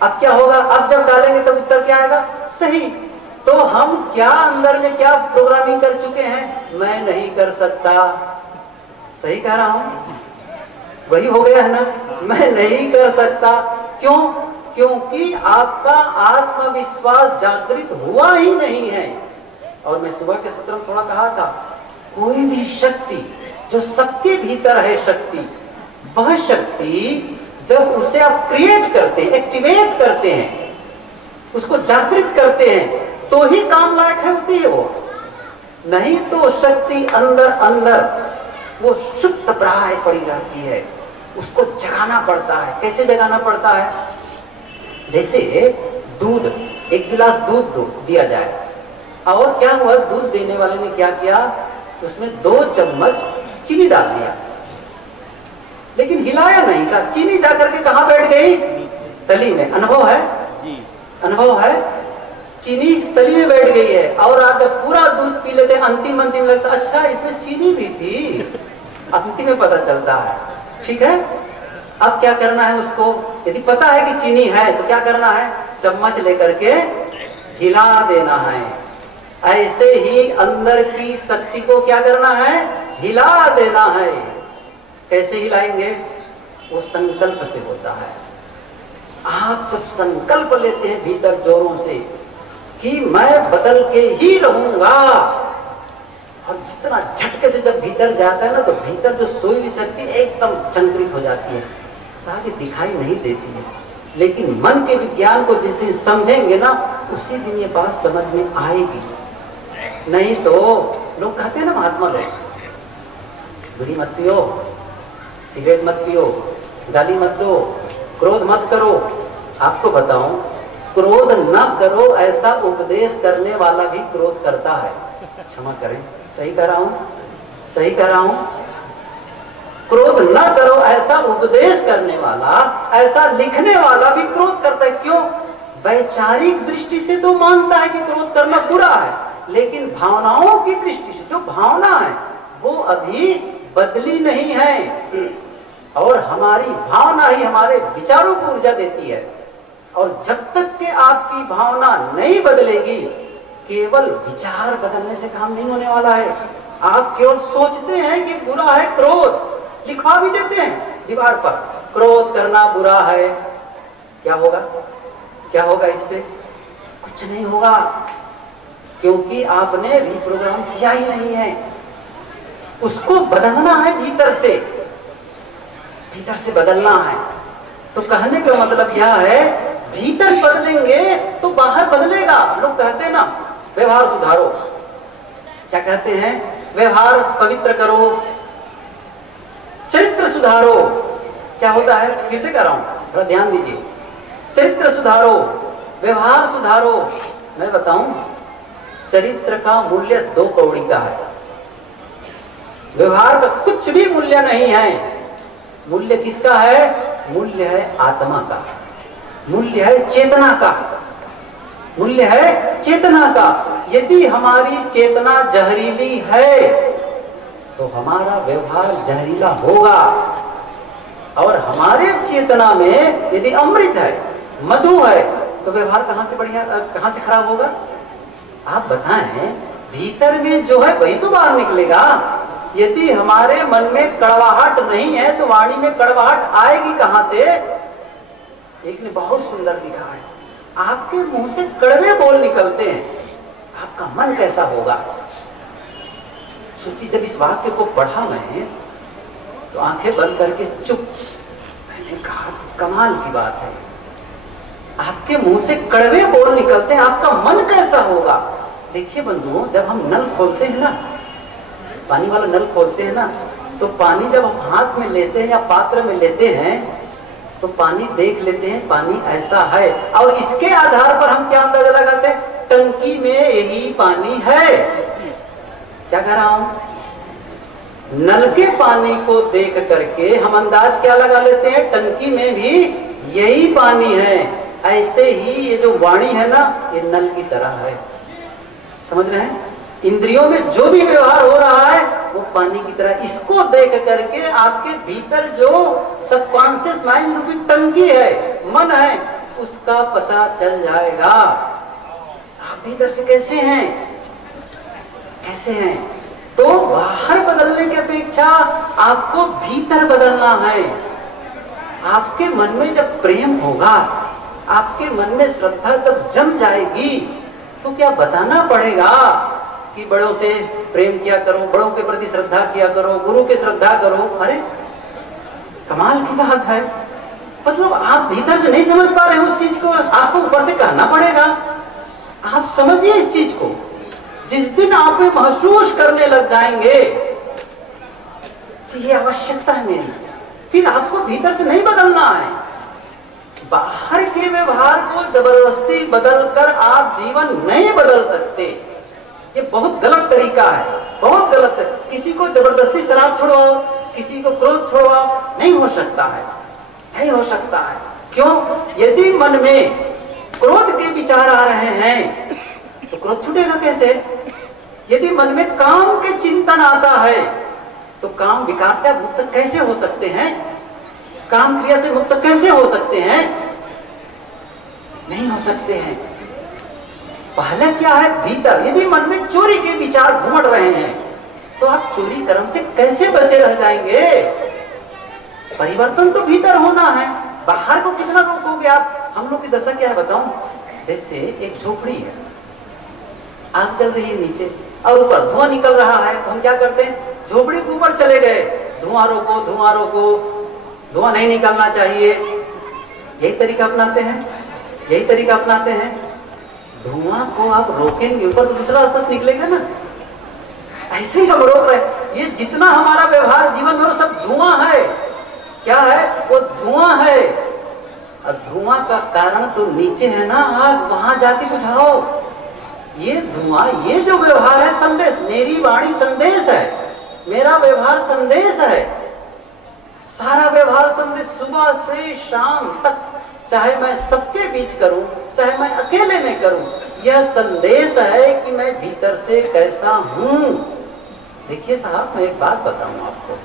अब क्या होगा? अब जब डालेंगे तब उत्तर क्या आएगा? सही। तो हम क्या अंदर में क्या प्रोग्रामिंग कर चुके हैं? मैं नहीं कर सकता। सही कह रहा हूं? वही हो गया है ना, मैं नहीं कर सकता। क्यों? क्योंकि आपका आत्मविश्वास जागृत हुआ ही नहीं है। और मैं सुबह के सत्र में थोड़ा कहा था, कोई भी शक्ति जो सबके भीतर है शक्ति, वह शक्ति जब उसे आप क्रिएट करते हैं, एक्टिवेट करते हैं, उसको जागृत करते हैं, तो ही काम लायक है होती है वो। नहीं तो शक्ति अंदर अंदर वो सुप्त प्राय पड़ी रहती है, उसको जगाना पड़ता है। कैसे जगाना पड़ता है? जैसे दूध, 1 गिलास दूध दिया जाए, और क्या हुआ? दूध देने वाले ने क्या किया? उसमें 2 चम्मच चीनी डाल दिया, लेकिन हिलाया नहीं था। चीनी जाकर के कहां बैठ गई? तली में। अनुभव है? अनुभव है? चीनी तली में बैठ गई है। और आप जब पूरा दूध पी लेते अंतिम लगता, अच्छा इसमें चीनी भी थी, अंतिम में पता चलता है। ठीक है। अब क्या करना है उसको? यदि पता है कि चीनी है तो क्या करना है? चम्मच लेकर के हिला देना है। ऐसे ही अंदर की शक्ति को क्या करना है? हिला देना है। कैसे हिलाएंगे? वो संकल्प से होता है। आप जब संकल्प लेते हैं भीतर जोरों से कि मैं बदल के ही रहूंगा, और जितना झटके से जब भीतर जाता है ना, तो भीतर जो सोई हुई शक्ति एकदम चंक्रित हो जाती है, सारी दिखाई नहीं देती है। लेकिन मन के विज्ञान को जिस दिन समझेंगे ना, उसी दिन ये बात समझ में आएगी। नहीं तो लोग कहते हैं ना, महात्मा लोग, बीड़ी मत पियो, सिगरेट मत पियो, गाली मत दो, क्रोध मत करो। आपको बताऊं, क्रोध न करो ऐसा उपदेश करने वाला भी क्रोध करता है। क्षमा करें, सही कह रहा हूं? सही कह रहा हूं? क्रोध न करो ऐसा उपदेश करने वाला, ऐसा लिखने वाला भी क्रोध करता है। क्यों? वैचारिक दृष्टि से तो मानता है कि क्रोध करना बुरा है, लेकिन भावनाओं की दृष्टि से जो भावना है वो अभी बदली नहीं है, और हमारी भावना ही हमारे विचारों को ऊर्जा देती है। और जब तक कि आपकी भावना नहीं बदलेगी, केवल विचार बदलने से काम नहीं होने वाला है। आप केवल सोचते हैं कि बुरा है क्रोध, लिखवा भी देते हैं दीवार पर, क्रोध करना बुरा है। क्या होगा? क्या होगा इससे? कुछ नहीं होगा, क्योंकि आपने रिप्रोग्राम किया ही नहीं है। उसको बदलना है भीतर से, भीतर से बदलना है। तो कहने का मतलब यह है, भीतर बदलेंगे तो बाहर बदलेगा। लोग कहते हैं ना, व्यवहार सुधारो। क्या कहते हैं? व्यवहार पवित्र करो, चरित्र सुधारो। क्या होता है? फिर से कह रहा हूं, थोड़ा ध्यान दीजिए। चरित्र सुधारो, व्यवहार सुधारो। मैं बताऊं, चरित्र का मूल्य 2 कौड़ी का है, व्यवहार का कुछ भी मूल्य नहीं है। मूल्य किसका है? मूल्य है आत्मा का, मूल्य है चेतना का, मूल्य है चेतना का। यदि हमारी चेतना जहरीली है तो हमारा व्यवहार जहरीला होगा, और हमारे चेतना में यदि अमृत है, मधु है, तो व्यवहार कहां से बढ़िया, कहां से खराब होगा? आप बताएं, भीतर में जो है वही तो बाहर निकलेगा। यदि हमारे मन में कड़वाहट नहीं है तो वाणी में कड़वाहट आएगी कहां से? एक ने बहुत सुंदर लिखा है, आपके मुंह से कड़वे बोल निकलते हैं, आपका मन कैसा होगा? सोचिए, जब इस वाक्य को पढ़ा मैं तो आंखें बंद करके चुप। मैंने कहा कमाल की बात है, आपके मुंह से कड़वे बोल निकलते हैं, आपका मन कैसा होगा? देखिए बंधुओं, जब हम नल खोलते हैं ना, पानी वाला नल खोलते हैं ना, तो पानी जब हम हाथ में लेते हैं या पात्र में लेते हैं तो पानी देख लेते हैं, पानी ऐसा है, और इसके आधार पर हम क्या अंदाजा लगाते हैं? टंकी में यही पानी है। क्या कह रहा हूं? नल के पानी को देख करके हम अंदाज क्या लगा लेते हैं? टंकी में भी यही पानी है। ऐसे ही ये जो वाणी है ना, ये नल की तरह है। समझ रहे हैं? इंद्रियों में जो भी व्यवहार हो रहा है वो पानी की तरह। इसको देख करके आपके भीतर जो सबकॉन्शियस माइंड रूपी टंकी है, मन है, उसका पता चल जाएगा आप भीतर से कैसे हैं, कैसे हैं। तो बाहर बदलने की अपेक्षा आपको भीतर बदलना है। आपके मन में जब प्रेम होगा, आपके मन में श्रद्धा जब जम जाएगी, तो क्या बताना पड़ेगा कि बड़ों से प्रेम किया करो, बड़ों के प्रति श्रद्धा किया करो, गुरु के श्रद्धा करो। अरे कमाल की बात है, मतलब आप भीतर से नहीं समझ पा रहे हो उस चीज को, आपको ऊपर से कहना पड़ेगा। आप समझिए इस चीज को। जिस दिन आप महसूस करने लग जाएंगे कि ये आवश्यकता है मेरी, फिर आपको भीतर से नहीं बदलना है। बाहर के व्यवहार को जबरदस्ती बदलकर आप जीवन नहीं बदल सकते। ये बहुत गलत तरीका है, बहुत गलत है। किसी को जबरदस्ती शराब छुड़वाओ, किसी को क्रोध छुड़वाओ, नहीं हो सकता है, नहीं हो सकता है। क्यों? यदि मन में क्रोध के विचार आ रहे हैं तो क्रोध छूटेगा कैसे? यदि मन में काम के चिंतन आता है तो काम विकार से मुक्त कैसे हो सकते हैं? काम क्रिया से मुक्त कैसे हो सकते हैं? नहीं हो सकते हैं। पहले क्या है, भीतर यदि मन में चोरी के विचार घुमड़ रहे हैं तो आप चोरी कर्म से कैसे बचे रह जाएंगे? परिवर्तन तो भीतर होना है, बाहर को कितना रोकोगे आप? हम लोग की दशा क्या है बताऊं? जैसे एक झोपड़ी है, आग चल रही है नीचे और ऊपर धुआं निकल रहा है, तो हम क्या करते हैं? झोपड़ी के ऊपर चले गए, धुआं रोको, धुआं रोको, धुआं नहीं निकलना चाहिए। यही तरीका अपनाते हैं, यही तरीका अपनाते हैं। धुआं को आप रोकेंगे ऊपर तो दूसरा रास्ता से निकलेगा ना। ऐसे ही हम रोक रहे। ये जितना हमारा व्यवहार जीवन में सब धुआं है। क्या है? वो धुआं है। और धुआं का कारण तो नीचे है ना, आग, वहां जाके बुझाओ। ये धुआं, ये जो व्यवहार है संदेश, मेरी वाणी संदेश है, मेरा व्यवहार संदेश है। सारा व्यवहार संदेश, सुबह से शाम तक, चाहे मैं सबके बीच करूं, चाहे मैं अकेले में करूं, यह संदेश है कि मैं भीतर से कैसा हूं। देखिए साहब, मैं एक बात बताऊं आपको,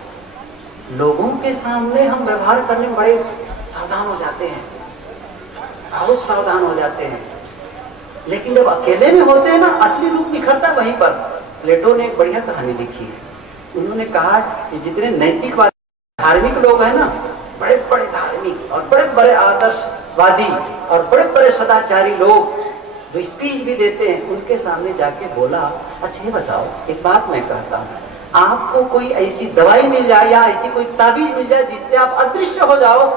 लोगों के सामने हम व्यवहार करने में बड़े सावधान हो जाते हैं, बहुत सावधान हो जाते हैं, लेकिन जब अकेले में होते हैं ना, असली रूप निखरता वहीं पर। प्लेटो ने एक बढ़िया कहानी लिखी है। उन्होंने कहा कि जितने नैतिकवादी धार्मिक लोग हैं ना, बड़े बड़े धार्मिक और बड़े बड़े आदर्शवादी और बड़े बड़े सदाचारी लोग जो स्पीच भी देते हैं, उनके सामने जाके बोला, अच्छा ये बताओ, एक बात मैं कहता हूँ, आपको कोई ऐसी दवाई मिल जाए या ऐसी कोई ताबीज मिल जाए जिससे आप अदृश्य हो जाओ,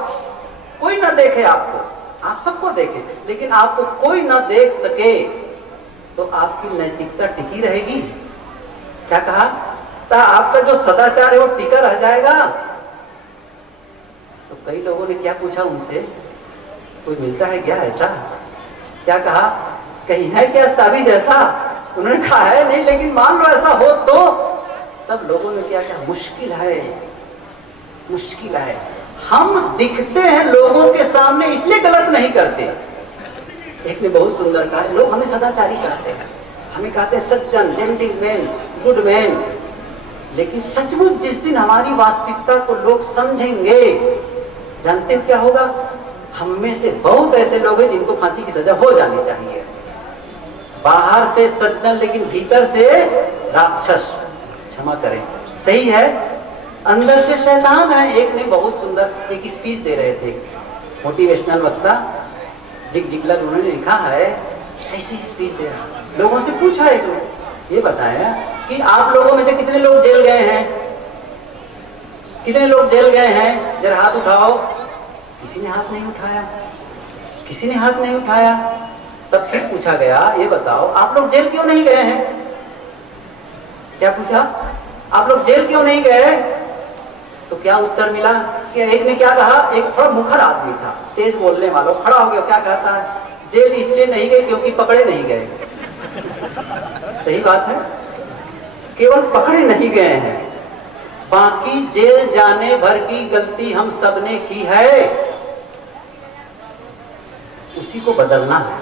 कोई ना देखे आपको, आप सबको देखे, लेकिन आपको कोई ना देख सके, तो आपकी नैतिकता टिकी रहेगी? क्या कहा? आपका जो सदाचार है वो टिका रह जाएगा? तो कई लोगों ने क्या पूछा उनसे, कोई मिलता है क्या ऐसा? क्या कहा? कहीं है क्या ताबीज ऐसा? उन्होंने कहा है नहीं, लेकिन मान लो ऐसा हो तो। तब लोगों ने क्या कहा? मुश्किल है, मुश्किल है। हम दिखते हैं लोगों के सामने इसलिए गलत नहीं करते। एक ने बहुत सुंदर कहा, लोग हमें सदाचारी कहते हैं, हमें कहते हैं सज्जन, जेंटलमैन, गुड मैन, लेकिन सचमुच जिस दिन हमारी वास्तविकता को लोग समझेंगे, जानते हैं क्या होगा? हम में से बहुत ऐसे लोग हैं जिनको फांसी की सजा हो जानी चाहिए। बाहर से सज्जन लेकिन भीतर से राक्षस, क्षमा करें, सही है, अंदर से शैतान है। एक ने बहुत सुंदर एक स्पीच दे रहे थे, मोटिवेशनल वक्ता जिग जिगलर, उन्होंने लिखा है, ऐसी स्पीच दे रहा, लोगों से पूछा है तो ये बताया कि आप लोगों में से कितने लोग जेल गए हैं? कितने लोग जेल गए हैं? जरा हाथ उठाओ। किसी ने हाथ नहीं उठाया, किसी ने हाथ नहीं उठाया। तब फिर पूछा गया, ये बताओ आप लोग जेल क्यों नहीं गए हैं? क्या पूछा? आप लोग जेल क्यों नहीं गए? तो क्या उत्तर मिला कि एक ने क्या कहा, एक थोड़ा मुखर आदमी था, तेज बोलने वाला, खड़ा हो गया, क्या कहता है, जेल इसलिए नहीं गए क्योंकि पकड़े नहीं गए। सही बात है, केवल पकड़े नहीं गए हैं, बाकी जेल जाने भर की गलती हम सब ने की है। उसी को बदलना है,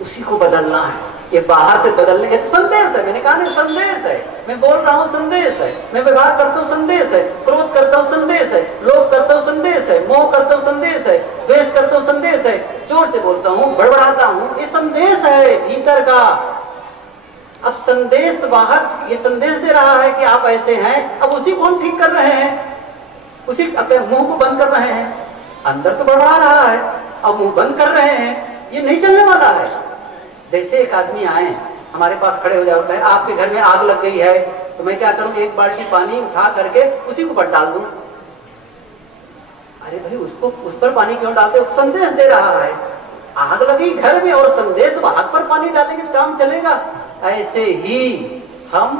उसी को बदलना है। ये बाहर से बदलने का संदेश है, मैंने कहा ना संदेश है, मैं बोल रहा हूं संदेश है, मैं व्यवहार करता हूं संदेश है, क्रोध करता हूं संदेश है, लोभ करता हूं संदेश है, मोह करता हूं संदेश है, द्वेष करता हूं संदेश है, जोर से बोलता हूं, बड़बड़ाता हूं, ये संदेश है भीतर का। अब संदेश वाहक ये संदेश दे रहा है कि आप ऐसे हैं, अब उसी को हम ठीक कर रहे हैं, उसी अपने मुंह को बंद कर रहे हैं। अंदर तो बड़बड़ा रहा है, अब मुंह बंद कर रहे हैं, ये नहीं चलने वाला है। जैसे एक आदमी आए हमारे पास खड़े हो जाता है, आपके घर में आग लग गई है, तो मैं क्या करूं, एक बाल्टी पानी उठा करके उसी को ऊपर डाल दूं। अरे भाई उसको उस पर पानी क्यों डालते? संदेश दे रहा है, आग लगी घर में और संदेश वाहक पर पानी डालेंगे तो काम चलेगा। ऐसे ही हम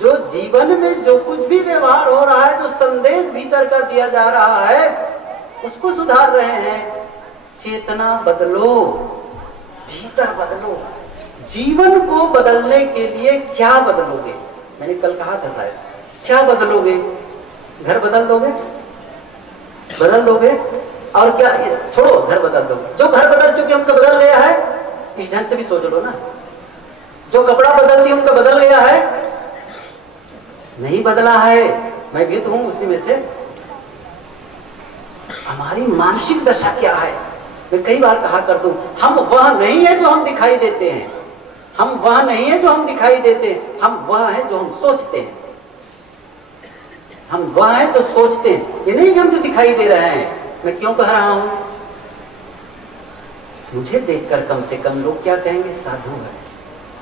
जो जीवन में जो कुछ भी व्यवहार हो रहा है, जो संदेश भीतर का दिया जा रहा है, उसको सुधार रहे हैं। चेतना बदलो, भीतर बदलो। जीवन को बदलने के लिए क्या बदलोगे? मैंने कल कहा था शायद, क्या बदलोगे? घर बदल दोगे? बदल दोगे? और क्या छोड़ो, घर बदल दो। जो घर बदल चुके उनका बदल गया है, इस ढंग से भी सोच लो ना। जो कपड़ा बदल दिया उनका बदल गया है? नहीं बदला है, मैं भी तो हूं उसी में से। हमारी मानसिक दशा क्या है? मैं कई बार कहा करता हूं, हम वह नहीं है जो हम दिखाई देते हैं, हम वह नहीं है जो हम दिखाई देते हैं, हम वह है जो हम सोचते हैं। हम वह है जो सोचते हैं, ये नहीं कि हम जो दिखाई दे रहे हैं। मैं क्यों कह रहा हूं? मुझे देखकर कम से कम लोग क्या कहेंगे? साधु है,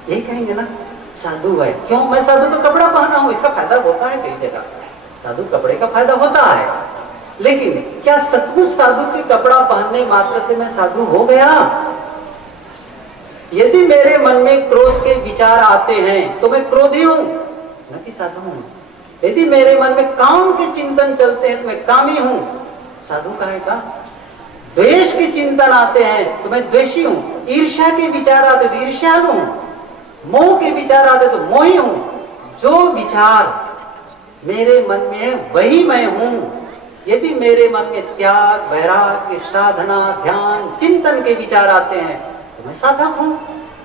यही कहेंगे ना, साधु है। क्यों? मैं साधु का कपड़ा पहना हूं, इसका फायदा होता है कई जगह, साधु कपड़े का फायदा होता है। लेकिन क्या सचमुच साधु के कपड़ा पहनने मात्र से मैं साधु हो गया? यदि मेरे मन में क्रोध के विचार आते हैं तो मैं क्रोधी हूं, न कि साधु हूं। यदि मेरे मन में काम के चिंतन चलते हैं तो मैं कामी हूं, साधु कहेगा। द्वेष के चिंतन आते हैं तो मैं द्वेषी हूं। ईर्ष्या के विचार आते तो ईर्ष्यालु हूं। मोह के विचार आते तो मोही हूं। जो विचार मेरे मन में है वही मैं हूं। यदि मेरे मन में त्याग, वैराग्य, साधना, ध्यान, चिंतन के विचार आते हैं तो मैं साधक हूं।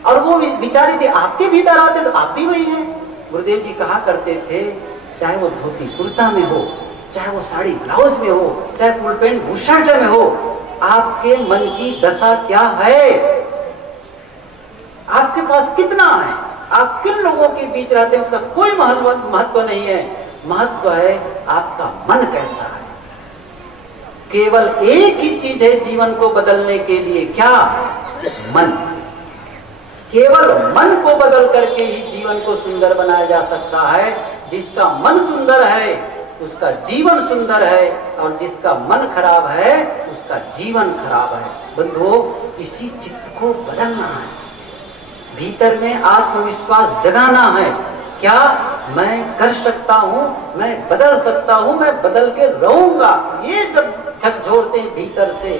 और वो विचार यदि आपके भीतर आते तो आप भी वही हैं। गुरुदेव जी कहा करते थे, चाहे वो धोती कुर्ता में हो, चाहे वो साड़ी ब्लाउज में हो, चाहे फुल पैंट बुशर्ट में हो, आपके मन की दशा क्या है? आपके पास कितना है? आप किन लोगों के बीच रहते हैं उसका कोई महत्व नहीं है। महत्व है आपका मन कैसा है। केवल एक ही चीज है जीवन को बदलने के लिए, क्या? मन। केवल मन को बदल करके ही जीवन को सुंदर बनाया जा सकता है। जिसका मन सुंदर है उसका जीवन सुंदर है, और जिसका मन खराब है उसका जीवन खराब है। बंधुओं, इसी चित्त को बदलना है, भीतर में आत्मविश्वास जगाना है। क्या मैं कर सकता हूं, मैं बदल सकता हूं, मैं बदल के रहूंगा। ये जब झकझोरते हैं भीतर से,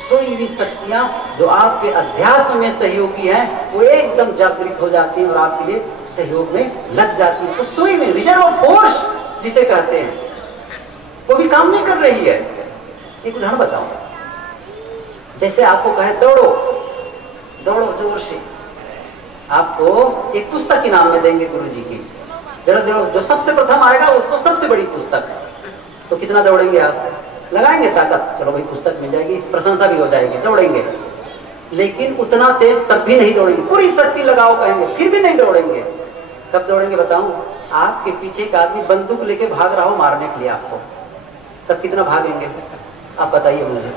सोई हुई शक्तियां जो आपके अध्यात्म में सहयोगी हैं वो एकदम जागृत हो जाती हैं और आपके लिए सहयोग में लग जाती है। तो सोई में रिजर्व फोर्स जिसे कहते हैं वो भी काम नहीं कर रही है। एक उदाहरण बताऊं, जैसे आपको कहे दौड़ो, दौड़ो जोर से, आपको एक पुस्तक इनाम में देंगे गुरुजी की, जरा दौड़ो, जो सबसे प्रथम आएगा उसको सबसे बड़ी पुस्तक। तो कितना दौड़ेंगे आप? लगाएंगे ताकत, चलो भाई पुस्तक मिल जाएगी, प्रशंसा भी हो जाएगी, दौड़ेंगे। लेकिन उतना तेज तब भी नहीं दौड़ेंगे, पूरी शक्ति लगाओ कहेंगे, फिर भी नहीं दौड़ेंगे। कब दौड़ेंगे बताऊं? आपके पीछे एक आदमी बंदूक लेके भाग रहा हो मारने के लिए आपको, तब कितना भागेंगे? आप बताइए मुझे,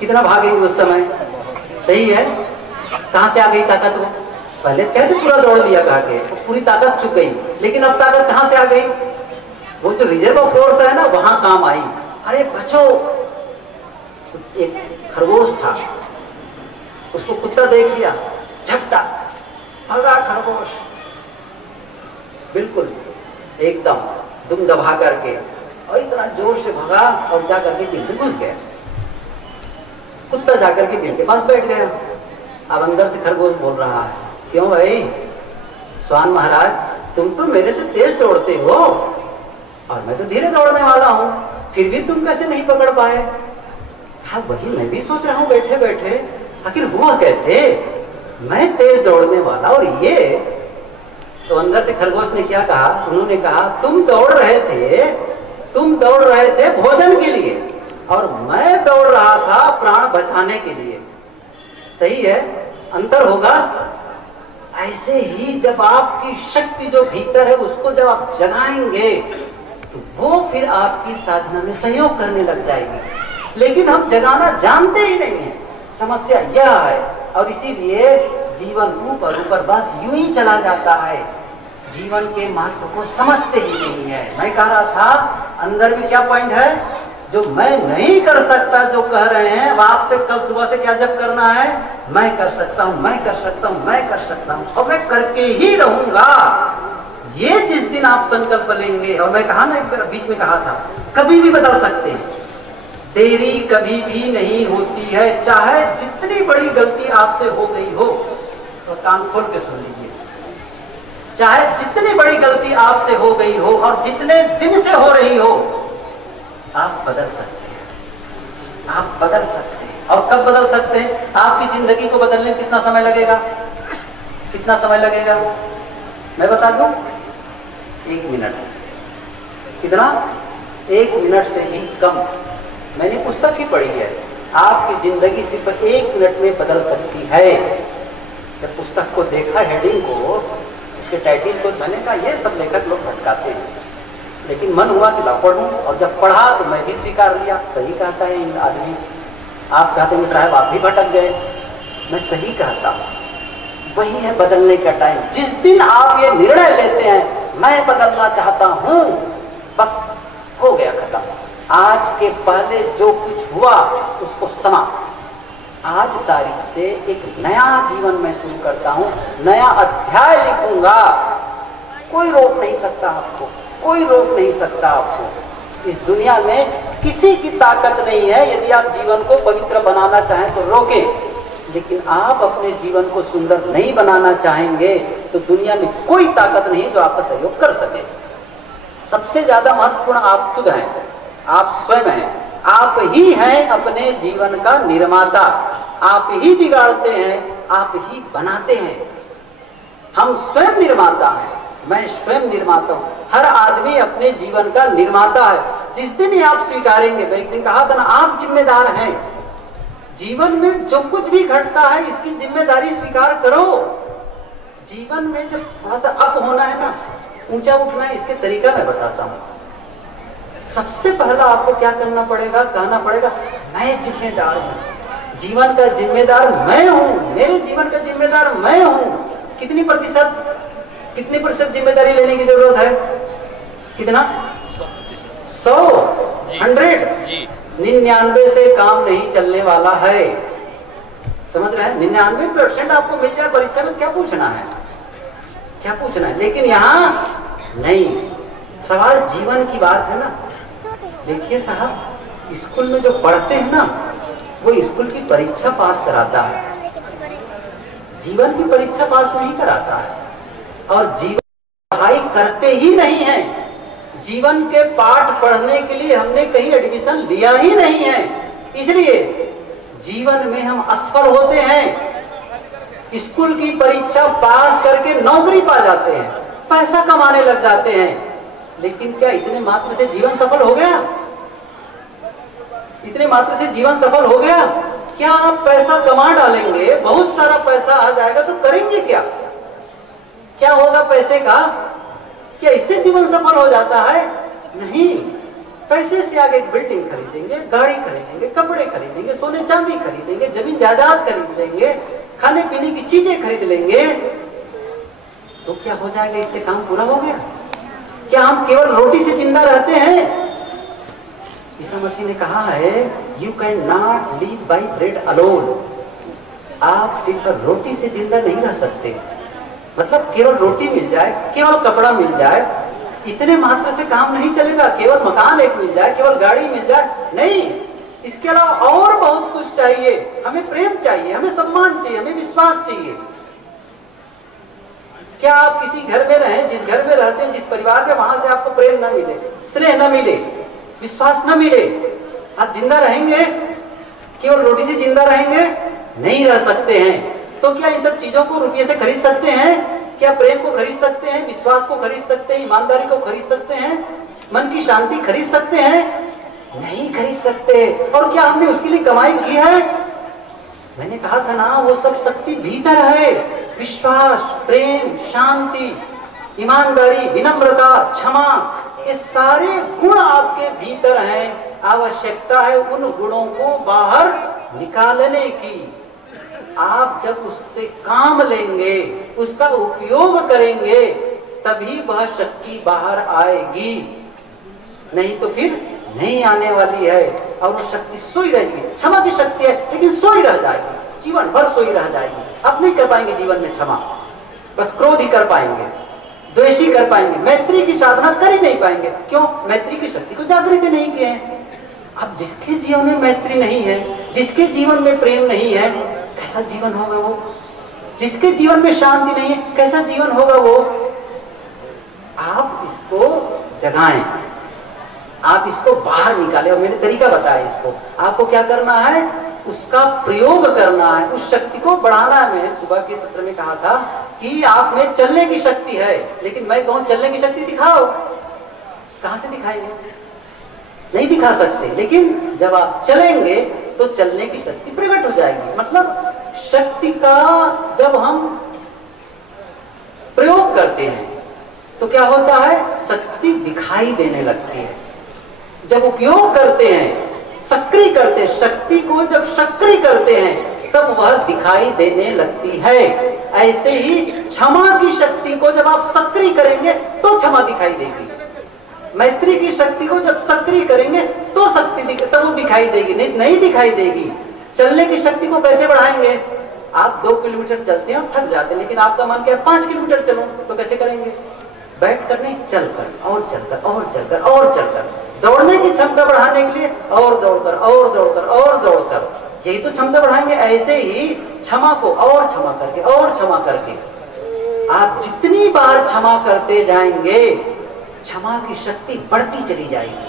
कितना भागेंगे उस समय? सही है, कहां से आ गई ताकत? वो पहले कहते पूरा दौड़ दिया कहा के, पूरी ताकत चुक गई, लेकिन अब ताकत कहां से आ गई? वो जो रिजर्व फोर्स है ना, वहां काम आई। अरे बचो, एक खरगोश था, उसको कुत्ता देख लिया, झपटा भागा खरगोश, बिल्कुल एकदम दुम दबा करके, और इतना जोर से भागा और जाकर के बिल में घुस गया। कुत्ता जाकर के बिल के पास बैठ गया। अब अंदर से खरगोश बोल रहा है, क्यों भाई स्वान महाराज, तुम तो मेरे से तेज दौड़ते हो और मैं तो धीरे दौड़ने वाला हूं, फिर भी तुम कैसे नहीं पकड़ पाए? हाँ वही मैं भी सोच रहा हूं बैठे बैठे, आखिर हुआ कैसे? मैं तेज दौड़ने वाला और ये। तो अंदर से खरगोश ने क्या कहा? उन्होंने कहा, तुम दौड़ रहे थे भोजन के लिए, और मैं दौड़ रहा था प्राण बचाने के लिए। सही है, अंतर होगा। ऐसे ही जब आपकी शक्ति जो भीतर है उसको जब आप जगाएंगे तो वो फिर आपकी साधना में सहयोग करने लग जाएगी। लेकिन हम जगाना जानते ही नहीं है, समस्या यह है। और इसीलिए जीवन ऊपर ऊपर बस यूं ही चला जाता है, जीवन के महत्व को समझते ही नहीं है। मैं कह रहा था अंदर में क्या पॉइंट है, जो मैं नहीं कर सकता जो कह रहे हैं, अब आपसे कल सुबह से क्या जब करना है? मैं कर सकता हूं, मैं कर सकता हूं, मैं कर सकता हूं, और मैं करके ही रहूंगा। ये जिस दिन आप संकल्प लेंगे, और मैं कहा ना एक बार बीच में कहा था, कभी भी बदल सकते हैं, देरी कभी भी नहीं होती है। चाहे जितनी बड़ी गलती आपसे हो गई हो, तो कान खोल के सुन लीजिए, चाहे जितनी बड़ी गलती आपसे हो गई हो और जितने दिन से हो रही हो, आप बदल सकते हैं, आप बदल सकते हैं। और कब बदल सकते हैं? आपकी जिंदगी को बदलने में कितना समय लगेगा? कितना समय लगेगा मैं बता दूं? 1 मिनट। कितना? 1 मिनट से भी कम। मैंने पुस्तक ही पढ़ी है, आपकी जिंदगी सिर्फ 1 मिनट में बदल सकती है। जब पुस्तक को देखा, हेडिंग को, उसके टाइटल को, मैंने कहा ये सब लेखक लोग भटकाते हैं, लेकिन मन हुआ कि ला पढ़ूं, और जब पढ़ा तो मैं भी स्वीकार लिया। सही कहता है इन आदमी। आप कहते हैं साहब आप भी भटक गए, मैं सही कहता हूं। वही है बदलने का टाइम। जिस दिन आप ये निर्णय लेते हैं मैं बदलना चाहता हूं, बस हो गया खत्म। आज के पहले जो कुछ हुआ उसको समाप्त। आज तारीख से एक नया जीवन मैं शुरू करता हूं, नया अध्याय लिखूंगा। कोई रोक नहीं सकता आपको, कोई रोक नहीं सकता आपको। इस दुनिया में किसी की ताकत नहीं है। यदि आप जीवन को पवित्र बनाना चाहें तो रोकें, लेकिन आप अपने जीवन को सुंदर नहीं बनाना चाहेंगे तो दुनिया में कोई ताकत नहीं जो आपका सहयोग कर सके। सबसे ज्यादा महत्वपूर्ण आप खुद हैं, आप स्वयं हैं। आप ही हैं अपने जीवन का निर्माता। आप ही बिगाड़ते हैं, आप ही बनाते हैं। हम स्वयं निर्माता हैं, मैं स्वयं निर्माता हूं। हर आदमी अपने जीवन का निर्माता है। जिस दिन ये आप स्वीकारेंगे, मैं एक दिन कहा था ना, आप जिम्मेदार हैं। जीवन में जो कुछ भी घटता है इसकी जिम्मेदारी स्वीकार करो। जीवन में जब थोड़ा सा अप होना है ना, ऊंचा उठना है, इसके तरीका मैं बताता हूं। सबसे पहला आपको क्या करना पड़ेगा, कहना पड़ेगा मैं जिम्मेदार हूं। जीवन का जिम्मेदार मैं हूं, मेरे जीवन का जिम्मेदार मैं हूं। कितनी प्रतिशत जिम्मेदारी लेने की जरूरत है? कितना? 100, 100, 99 से काम नहीं चलने वाला है। समझ रहे हैं? 99% आपको मिल जाए परीक्षा में, क्या पूछना है, क्या पूछना है। लेकिन यहां नहीं, सवाल जीवन की बात है ना। देखिए साहब, स्कूल में जो पढ़ते हैं ना, वो स्कूल की परीक्षा पास कराता है, जीवन की परीक्षा पास नहीं कराता है। और जीवन पढ़ाई करते ही नहीं है। जीवन के पाठ पढ़ने के लिए हमने कहीं एडमिशन लिया ही नहीं है, इसलिए जीवन में हम असफल होते हैं। स्कूल की परीक्षा पास करके नौकरी पा जाते हैं, पैसा कमाने लग जाते हैं, लेकिन क्या इतने मात्र से जीवन सफल हो गया? इतने मात्र से जीवन सफल हो गया? क्या आप पैसा कमा डालेंगे, बहुत सारा पैसा आ जाएगा तो करेंगे क्या? क्या होगा पैसे का? क्या इससे जीवन सफल हो जाता है? नहीं। पैसे से आगे एक बिल्डिंग खरीदेंगे, गाड़ी खरीदेंगे, कपड़े खरीदेंगे, सोने चांदी खरीदेंगे, जमीन जायदाद खरीद लेंगे, खाने पीने की चीजें खरीद लेंगे, तो क्या हो जाएगा? इससे काम पूरा हो गया? क्या हम केवल रोटी से जिंदा रहते हैं? ईसा मसीह ने कहा है, you can not live by bread alone. आप सिर्फ रोटी से जिंदा नहीं रह सकते। मतलब केवल रोटी मिल जाए, केवल कपड़ा मिल जाए, इतने मात्र से काम नहीं चलेगा। केवल मकान एक मिल जाए, केवल गाड़ी मिल जाए, नहीं। इसके अलावा और बहुत कुछ चाहिए। हमें प्रेम चाहिए, हमें सम्मान चाहिए, हमें विश्वास चाहिए। क्या आप किसी घर में रहें, जिस घर में रहते हैं, जिस परिवार में, वहां से आपको प्रेम न मिले, स्नेह न मिले, विश्वास न मिले, आप जिंदा रहेंगे? केवल रोटी से जिंदा रहेंगे? नहीं रह सकते हैं। तो क्या इन सब चीजों को रुपये से खरीद सकते हैं? क्या प्रेम को खरीद सकते हैं? विश्वास को खरीद सकते हैं? ईमानदारी को खरीद सकते हैं? मन की शांति खरीद सकते हैं? नहीं खरीद सकते। और क्या हमने उसके लिए कमाई की है? मैंने कहा था ना, वो सब शक्ति भीतर है। विश्वास, प्रेम, शांति, ईमानदारी, विनम्रता, क्षमा, ये सारे गुण आपके भीतर हैं। आवश्यकता है उन गुणों को बाहर निकालने की। आप जब उससे काम लेंगे, उसका उपयोग करेंगे, तभी वह शक्ति बाहर आएगी, नहीं तो फिर नहीं आने वाली है। और वो शक्ति सोई रहेगी। क्षमा की शक्ति है, लेकिन सोई रह जाएगी, जीवन भर सोई रह जाएगी। अब नहीं कर पाएंगे जीवन में क्षमा, बस क्रोध ही कर पाएंगे, द्वेषी कर पाएंगे, मैत्री की साधना कर ही नहीं पाएंगे। क्यों? मैत्री की शक्ति को जागृत नहीं किए हैं। अब जिसके जीवन में मैत्री नहीं है, जिसके जीवन में प्रेम नहीं है, कैसा जीवन होगा वो? जिसके जीवन में शांति नहीं है, कैसा जीवन होगा वो? आप इसको जगाएं, आप इसको बाहर निकालें। और मैंने तरीका बताया इसको। आपको क्या करना है? उसका प्रयोग करना है, उस शक्ति को बढ़ाना है। मैंने सुबह के सत्र में कहा था कि आप में चलने की शक्ति है, लेकिन मैं कहूं चलने की शक्ति दिखाओ। कहां से दिखाएंगे? नहीं दिखा सकते। लेकिन जब आप चलेंगे तो चलने की शक्ति प्रकट हो जाएगी। मतलब शक्ति का जब हम प्रयोग करते हैं तो क्या होता है, शक्ति दिखाई देने लगती है। जब उपयोग करते हैं, सक्रिय करते हैं, शक्ति को जब सक्रिय करते हैं तब वह दिखाई देने लगती है। ऐसे ही क्षमा की शक्ति को जब आप सक्रिय करेंगे तो क्षमा दिखाई देगी। मैत्री की शक्ति को जब सक्रिय करेंगे तो शक्ति तब वो दिखाई देगी, नहीं दिखाई देगी। चलने की शक्ति को कैसे बढ़ाएंगे? आप 2 किलोमीटर चलते हैं और थक जाते हैं, लेकिन आपका मन क्या है 5 किलोमीटर चलो, तो कैसे करेंगे? बैठ कर नहीं, चलकर और चलकर और चलकर और चलकर। दौड़ने की क्षमता बढ़ाने के लिए और दौड़कर और दौड़कर और दौड़कर, यही तो क्षमता बढ़ाएंगे। ऐसे ही क्षमा को और क्षमा करके और क्षमा करके आप जितनी बार क्षमा करते जाएंगे क्षमा की शक्ति बढ़ती चली जाएगी।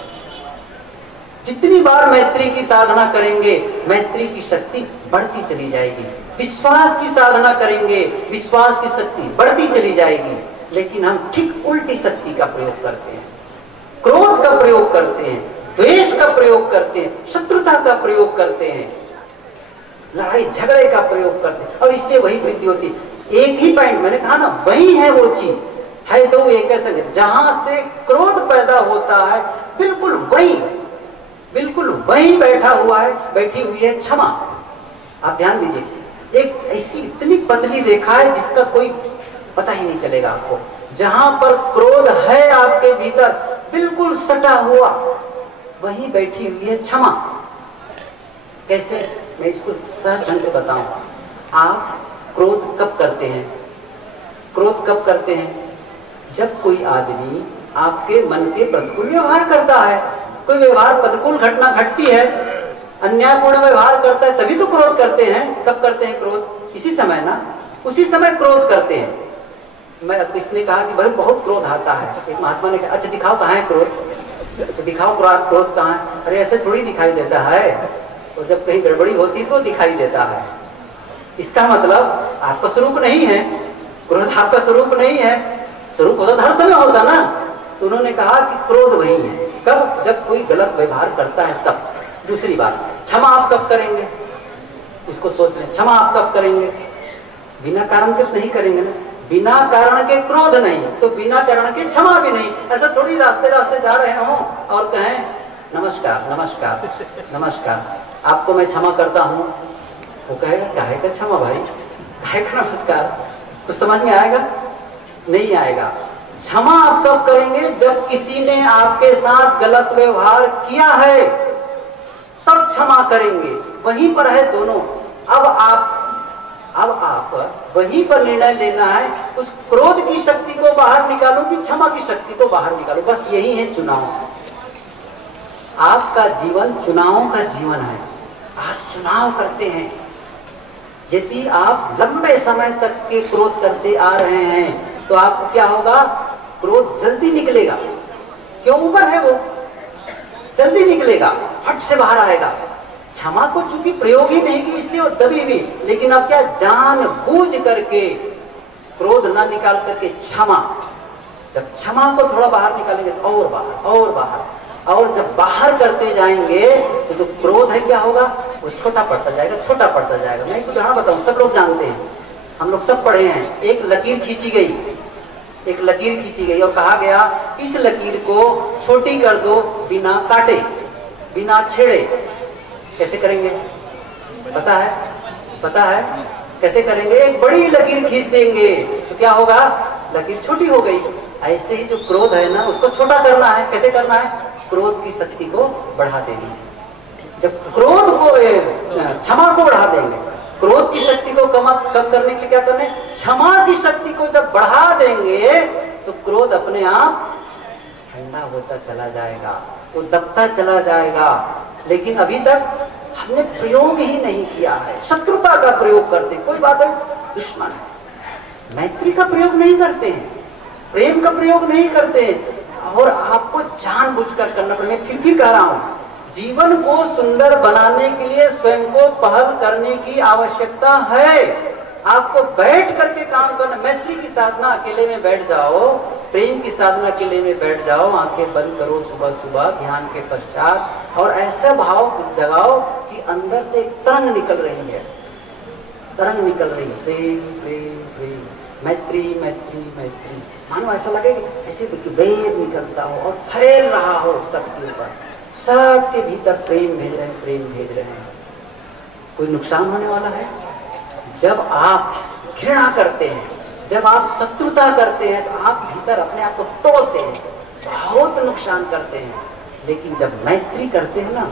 जितनी बार मैत्री की साधना करेंगे मैत्री की शक्ति बढ़ती चली जाएगी। विश्वास की साधना करेंगे विश्वास की शक्ति बढ़ती चली जाएगी। लेकिन हम ठीक उल्टी शक्ति का प्रयोग करते हैं, क्रोध का प्रयोग करते हैं, द्वेष का प्रयोग करते हैं, शत्रुता का प्रयोग करते हैं, लड़ाई झगड़े का प्रयोग करते हैं, और इसलिए वही वृद्धि होती है। एक ही पॉइंट मैंने कहा ना, वही है वो चीज है। तो एक ऐसा जहां से क्रोध पैदा होता है बिल्कुल वही बैठा हुआ है, बैठी हुई है क्षमा। आप ध्यान दीजिए, एक ऐसी इतनी पतली रेखा है जिसका कोई पता ही नहीं चलेगा आपको। जहां पर क्रोध है आपके भीतर बिल्कुल सटा हुआ, वही बैठी हुई है क्षमा। कैसे? मैं इसको सहज ढंग से बताऊं। आप क्रोध कब करते हैं? क्रोध कब करते हैं? जब कोई आदमी आपके मन के प्रतिकूल व्यवहार करता है। कोई व्यवहार प्रतिकूल घटना घटती है, अन्यायपूर्ण व्यवहार करता है, तभी तो क्रोध करते हैं। कब करते हैं क्रोध? इसी समय ना, उसी समय क्रोध करते हैं। मैं किसने कहा कि भाई बहुत क्रोध आता है, एक महात्मा ने कहा अच्छा दिखाओ कहाँ है क्रोध, तो दिखाओ क्रोध कहाँ है। अरे ऐसे थोड़ी दिखाई देता है, और जब कहीं गड़बड़ी होती तो दिखाई देता है। इसका मतलब आपका स्वरूप नहीं है, क्रोध आपका स्वरूप नहीं है। स्वरूप होता हर समय होता ना। तो उन्होंने कहा कि क्रोध वही है। कब? जब कोई गलत व्यवहार करता है तब। दूसरी बात, क्षमा आप कब करेंगे? इसको सोच लें, क्षमा आप कब करेंगे? बिना कारण के नहीं करेंगे ना। बिना कारण के क्रोध नहीं तो बिना कारण के क्षमा भी नहीं। ऐसा थोड़ी रास्ते रास्ते जा रहे हो और कहें नमस्कार नमस्कार नमस्कार, आपको मैं क्षमा करता हूं। वो कहेगा काहे का क्षमा भाई, काहे का नमस्कार? कुछ समझ में आएगा? नहीं आएगा। क्षमा आप कब करेंगे? जब किसी ने आपके साथ गलत व्यवहार किया है तब क्षमा करेंगे। वहीं पर है दोनों। अब आप वहीं पर निर्णय लेना है, उस क्रोध की शक्ति को बाहर निकालो कि क्षमा की शक्ति को बाहर निकालो। बस यही है चुनाव। आपका जीवन चुनावों का जीवन है। आप चुनाव करते हैं। यदि आप लंबे समय तक के क्रोध करते आ रहे हैं तो आपको क्या होगा? क्रोध जल्दी निकलेगा। क्यों? ऊपर है वो, जल्दी निकलेगा, फट से बाहर आएगा। क्षमा को चूंकि प्रयोग ही नहीं की इसलिए वो दबी हुई, लेकिन अब क्या जानबूझ करके क्रोध ना निकाल करके क्षमा, जब क्षमा को थोड़ा बाहर निकालेंगे तो और बाहर और बाहर, और जब बाहर करते जाएंगे तो जो क्रोध है क्या होगा? वो छोटा पड़ता जाएगा, छोटा पड़ता जाएगा। मैं एक उदाहरण बताऊं, सब लोग जानते हैं, हम लोग सब पढ़े हैं। एक लकीर खींची गई और कहा गया इस लकीर को छोटी कर दो बिना काटे बिना छेड़े। कैसे करेंगे? पता है कैसे करेंगे? एक बड़ी लकीर खींच देंगे तो क्या होगा? लकीर छोटी हो गई। ऐसे ही जो क्रोध है ना, उसको छोटा करना है। कैसे करना है? क्रोध की शक्ति को बढ़ा देनी है। जब क्रोध को क्षमा को बढ़ा देंगे, क्रोध की शक्ति को कम करने के लिए क्या करना है? क्षमा की शक्ति को जब बढ़ा देंगे तो क्रोध अपने आप ठंडा होता चला जाएगा, वो दबता चला जाएगा। लेकिन अभी तक हमने प्रयोग ही नहीं किया है। शत्रुता का प्रयोग करते, कोई बात है दुश्मन है, मैत्री का प्रयोग नहीं करते हैं, प्रेम का प्रयोग नहीं करते हैं। और आपको जानबूझकर करना पड़ेगा। फिर कह रहा हूं, जीवन को सुंदर बनाने के लिए स्वयं को पहल करने की आवश्यकता है। आपको बैठ करके काम करना। मैत्री की साधना अकेले में बैठ जाओ प्रेम की साधना के लिए में बैठ जाओ, आंखें बंद करो सुबह सुबह ध्यान के पश्चात, और ऐसा भाव जगाओ कि अंदर से एक तरंग निकल रही है, तरंग निकल रही है, प्रेम प्रेम प्रेम, मैत्री मैत्री मैत्री। मानो ऐसा लगे कि ऐसे वेग निकलता हो और फैल रहा हो सबके ऊपर, सबके भीतर प्रेम भेज रहे हैं, प्रेम भेज रहे हैं। कोई नुकसान होने वाला है? जब आप घृणा करते हैं, जब आप शत्रुता करते हैं, तो आप भीतर अपने आप को तोड़ते हैं, बहुत नुकसान करते हैं। लेकिन जब मैत्री करते हैं ना,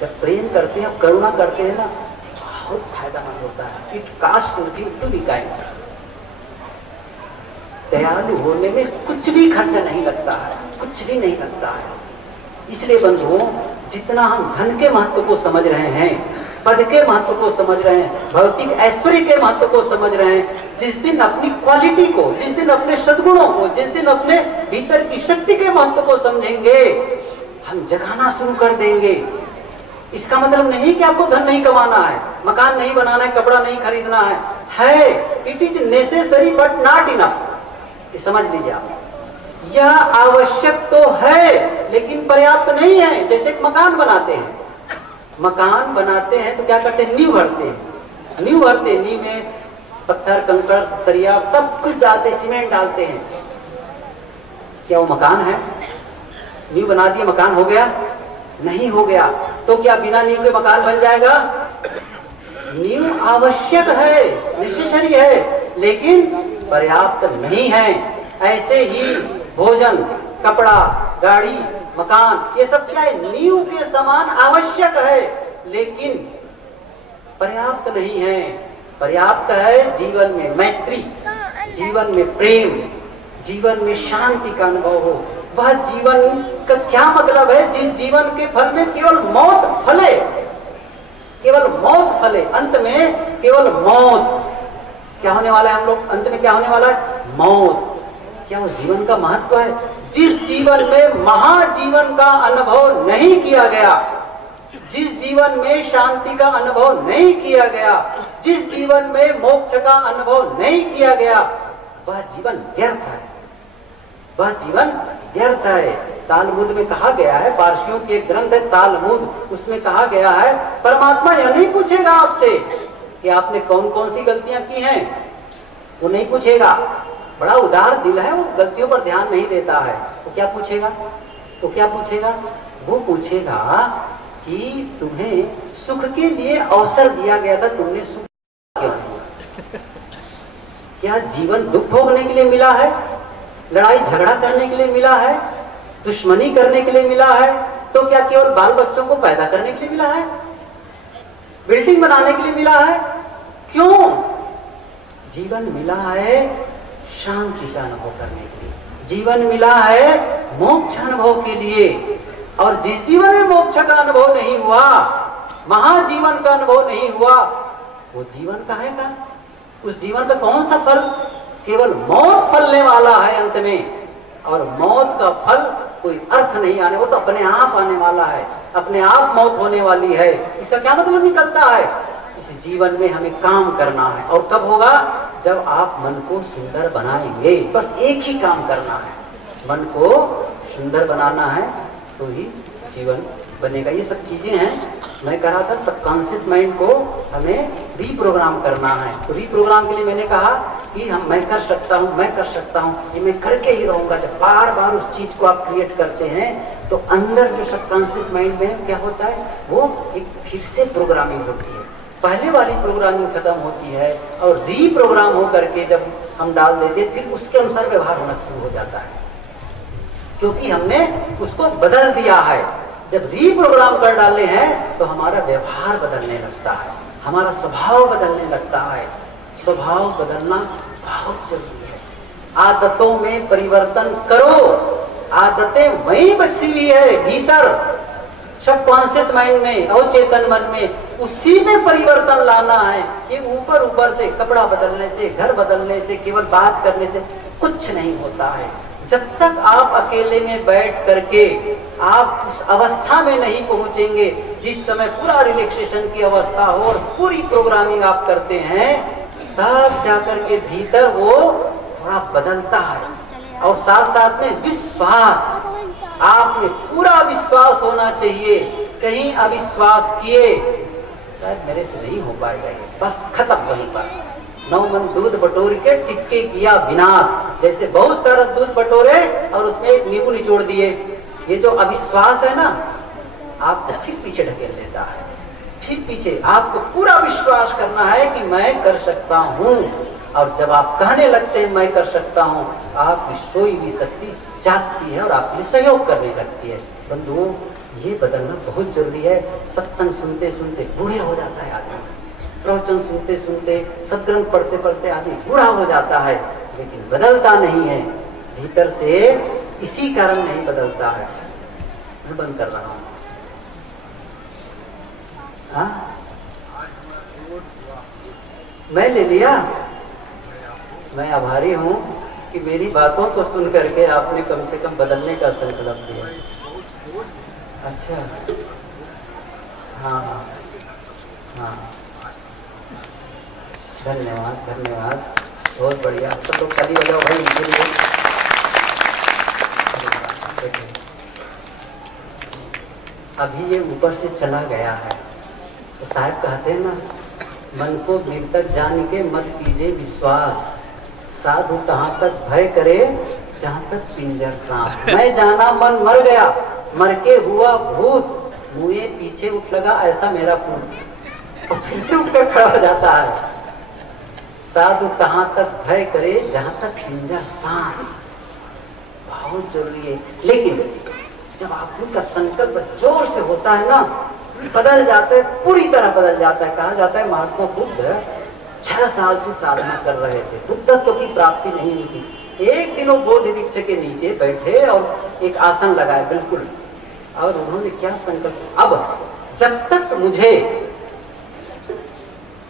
जब प्रेम करते हैं, करुणा करते हैं ना, बहुत फायदामंद होता है। It cost to be kind. दयालु होने में कुछ भी खर्चा नहीं लगता है, कुछ भी नहीं लगता है। इसलिए बंधुओं, जितना हम धन के महत्व को समझ रहे हैं, पद के महत्व को समझ रहे हैं, भौतिक ऐश्वर्य के महत्व को समझ रहे हैं, जिस दिन अपनी क्वालिटी को, जिस दिन अपने सद्गुणों को, जिस दिन अपने भीतर की शक्ति के महत्व को समझेंगे, हम जगाना शुरू कर देंगे। इसका मतलब नहीं कि आपको धन नहीं कमाना है, मकान नहीं बनाना है, कपड़ा नहीं खरीदना है। It is necessary but not enough. समझ लीजिए आप, यह आवश्यक तो है लेकिन पर्याप्त नहीं है। जैसे एक मकान बनाते हैं, मकान बनाते हैं तो क्या करते हैं? नींव भरते हैं, नींव भरते हैं, नींव में पत्थर कंकड़ सरिया सब कुछ डालते, सीमेंट डालते हैं। क्या वो मकान है? नींव बना दिए, मकान हो गया? नहीं हो गया। तो क्या बिना नींव के मकान बन जाएगा? नींव आवश्यक है, नेसेसरी है, लेकिन पर्याप्त नहीं है। ऐसे ही भोजन, कपड़ा, गाड़ी, मकान, ये सब क्या है? नींव के समान आवश्यक है, लेकिन पर्याप्त नहीं है। पर्याप्त है जीवन में मैत्री, जीवन में प्रेम, जीवन में शांति का अनुभव हो। वह जीवन का क्या मतलब है? जिस जीवन के फल में केवल मौत फले, केवल मौत फले, अंत में केवल मौत। क्या होने वाला है? हम लोग अंत में क्या होने वाला है? मौत। क्या उस जीवन का महत्व है? जिस जीवन में महाजीवन का अनुभव नहीं किया गया, जिस जीवन में शांति का अनुभव नहीं किया गया, जिस जीवन में मोक्ष का अनुभव नहीं किया गया, वह जीवन व्यर्थ है, वह जीवन व्यर्थ है। तालमुद में कहा गया है, पारसियों की एक ग्रंथ है तालमुद, उसमें कहा गया है परमात्मा यह नहीं पूछेगा आपसे कि आपने कौन कौन सी गलतियां की हैं, वो नहीं पूछेगा। बड़ा उदार दिल है, वो गलतियों पर ध्यान नहीं देता है। वो क्या पूछेगा? वो क्या पूछेगा? वो पूछेगा कि तुम्हें सुख के लिए अवसर दिया गया था, तुमने सुख क्यों किया? क्या जीवन दुख भोगने के लिए मिला है? लड़ाई झगड़ा करने के लिए मिला है? दुश्मनी करने के लिए मिला है? तो क्या केवल बाल बच्चों को पैदा करने के लिए मिला है? बिल्डिंग बनाने के लिए मिला है? क्यों? जीवन मिला है शांति का अनुभव करने के लिए, जीवन मिला है मोक्ष अनुभव के लिए। और जिस जीवन में मोक्ष का अनुभव नहीं हुआ, महाजीवन का अनुभव नहीं हुआ, वो जीवन का है का? उस जीवन का कौन सा फल? केवल मौत फलने वाला है अंत में। और मौत का फल कोई अर्थ नहीं आने, वो तो अपने आप आने वाला है, अपने आप मौत होने वाली है। इसका क्या मतलब निकलता है? इस जीवन में हमें काम करना है। और कब होगा? जब आप मन को सुंदर बनाएंगे। बस एक ही काम करना है, मन को सुंदर बनाना है, तो ही जीवन बनेगा। ये सब चीजें हैं। मैं कह रहा था सबकॉन्शियस माइंड को हमें रीप्रोग्राम करना है। तो रीप्रोग्राम के लिए मैंने कहा कि मैं कर सकता हूँ, मैं कर सकता हूँ, ये मैं करके ही रहूंगा। जब बार बार उस चीज को आप क्रिएट करते हैं तो अंदर जो सबकॉन्शियस माइंड में क्या होता है, वो एक फिर से प्रोग्रामिंग होती है। पहले वाली प्रोग्रामिंग खत्म होती है और रीप्रोग्राम हो करके जब हम डाल देते हैं, फिर उसके अनुसार व्यवहार होना शुरू हो जाता है, क्योंकि हमने उसको बदल दिया है। जब रीप्रोग्राम कर डाले हैं तो हमारा व्यवहार बदलने लगता है, हमारा स्वभाव बदलने लगता है। स्वभाव बदलना बहुत जरूरी है। आदतों में परिवर्तन करो। आदतें वहीं बची हुई है भीतर, सबकॉन्शियस माइंड में, अवचेतन मन में, उसी में परिवर्तन लाना है। कि ऊपर ऊपर से, कपड़ा बदलने से, घर बदलने से, केवल बात करने से कुछ नहीं होता है। जब तक आप अकेले में बैठ करके आप उस अवस्था में नहीं पहुंचेंगे जिस समय पूरा रिलैक्सेशन की अवस्था हो और पूरी प्रोग्रामिंग आप करते हैं, तब जाकर के भीतर वो थोड़ा बदलता है। और साथ साथ में विश्वास। आप में पूरा विश्वास होना चाहिए। कहीं अविश्वास किए शायद मेरे से नहीं हो पाएगा ये, बस खत्म वहीं पर। 9 मन दूध बटोर के टिक्के किया विनाश। जैसे बहुत सारा दूध बटोरे और उसमें एक नींबू निचोड़ दिए। ये जो अविश्वास है ना, आपको फिर पीछे ढकेल देता है। फिर पीछे आपको पूरा विश्वास करना है कि मैं कर सकता हूँ। और जब आप कहने लगते हैं मैं कर सकता हूँ, आपकी सोई हुई शक्ति जागती है और आपके लिए सहयोग करने लगती है। बंधुओं, ये बदलना बहुत जरूरी है। सत्संग सुनते सुनते बूढ़े हो जाता है आदमी, प्रवचन सुनते सुनते, सदग्रंथ पढ़ते पढ़ते आदमी बूढ़ा हो जाता है, लेकिन बदलता नहीं है भीतर से। इसी कारण नहीं बदलता है। मैं बंद कर रहा हूँ। मैं ले लिया। मैं आभारी हूँ कि मेरी बातों को सुन करके आपने कम से कम बदलने का संकल्प लिया। अच्छा, हाँ हाँ हाँ, धन्यवाद धन्यवाद, बहुत बढ़िया। सब लोग ताली बजाओ भाई इनके लिए। अभी ये ऊपर से चला गया है तो साहब कहते हैं ना, मन को गिर तक जान के मत कीजिए विश्वास, साधु तहाँ तक भय करे जहाँ तक पिंजर सांप। मैं जाना मन मर गया, मर के हुआ भूत, मुँहे पीछे उठ लगा ऐसा मेरा पूत। और फिर से उठकर खड़ा हो जाता है। साधु तहाँ तक भय करे जहाँ तक पिंजर सांप। बहुत जरूरी है। लेकिन जब आदमी का संकल्प जोर से होता है ना, बदल जाता है, पूरी तरह बदल जाता है। कहा जाता है महात्मा बुद्ध 6 साल से साधना कर रहे थे, बुद्धत्व की प्राप्ति नहीं हुई थी। एक दिन वो बोधि वृक्ष के नीचे बैठे और एक आसन लगाए बिल्कुल, और उन्होंने क्या संकल्प, अब जब तक मुझे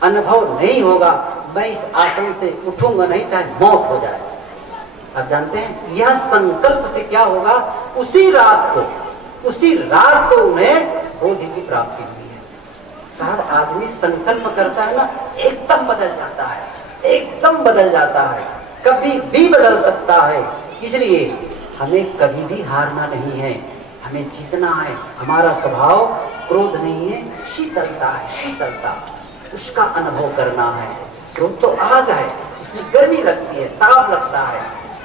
अनुभव नहीं होगा मैं इस आसन से उठूंगा नहीं, चाहे मौत हो जाए। आप जानते हैं यह संकल्प से क्या होगा, उसी रात को उन्हें बोधि की प्राप्ति हुई है। साहब, आदमी संकल्प करता है ना, एकदम बदल जाता है, एकदम बदल जाता है, कभी भी बदल सकता है। इसलिए हमें कभी भी हारना नहीं है, हमें जीतना है। हमारा स्वभाव क्रोध नहीं है, शीतलता है, शीतलता, उसका अनुभव करना है। क्रोध तो आग है, उसमें गर्मी लगती है, ताप लगता है,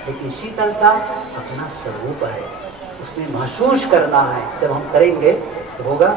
लेकिन शीतलता अपना स्वरूप है, उसमें महसूस करना है। जब हम करेंगे तो होगा।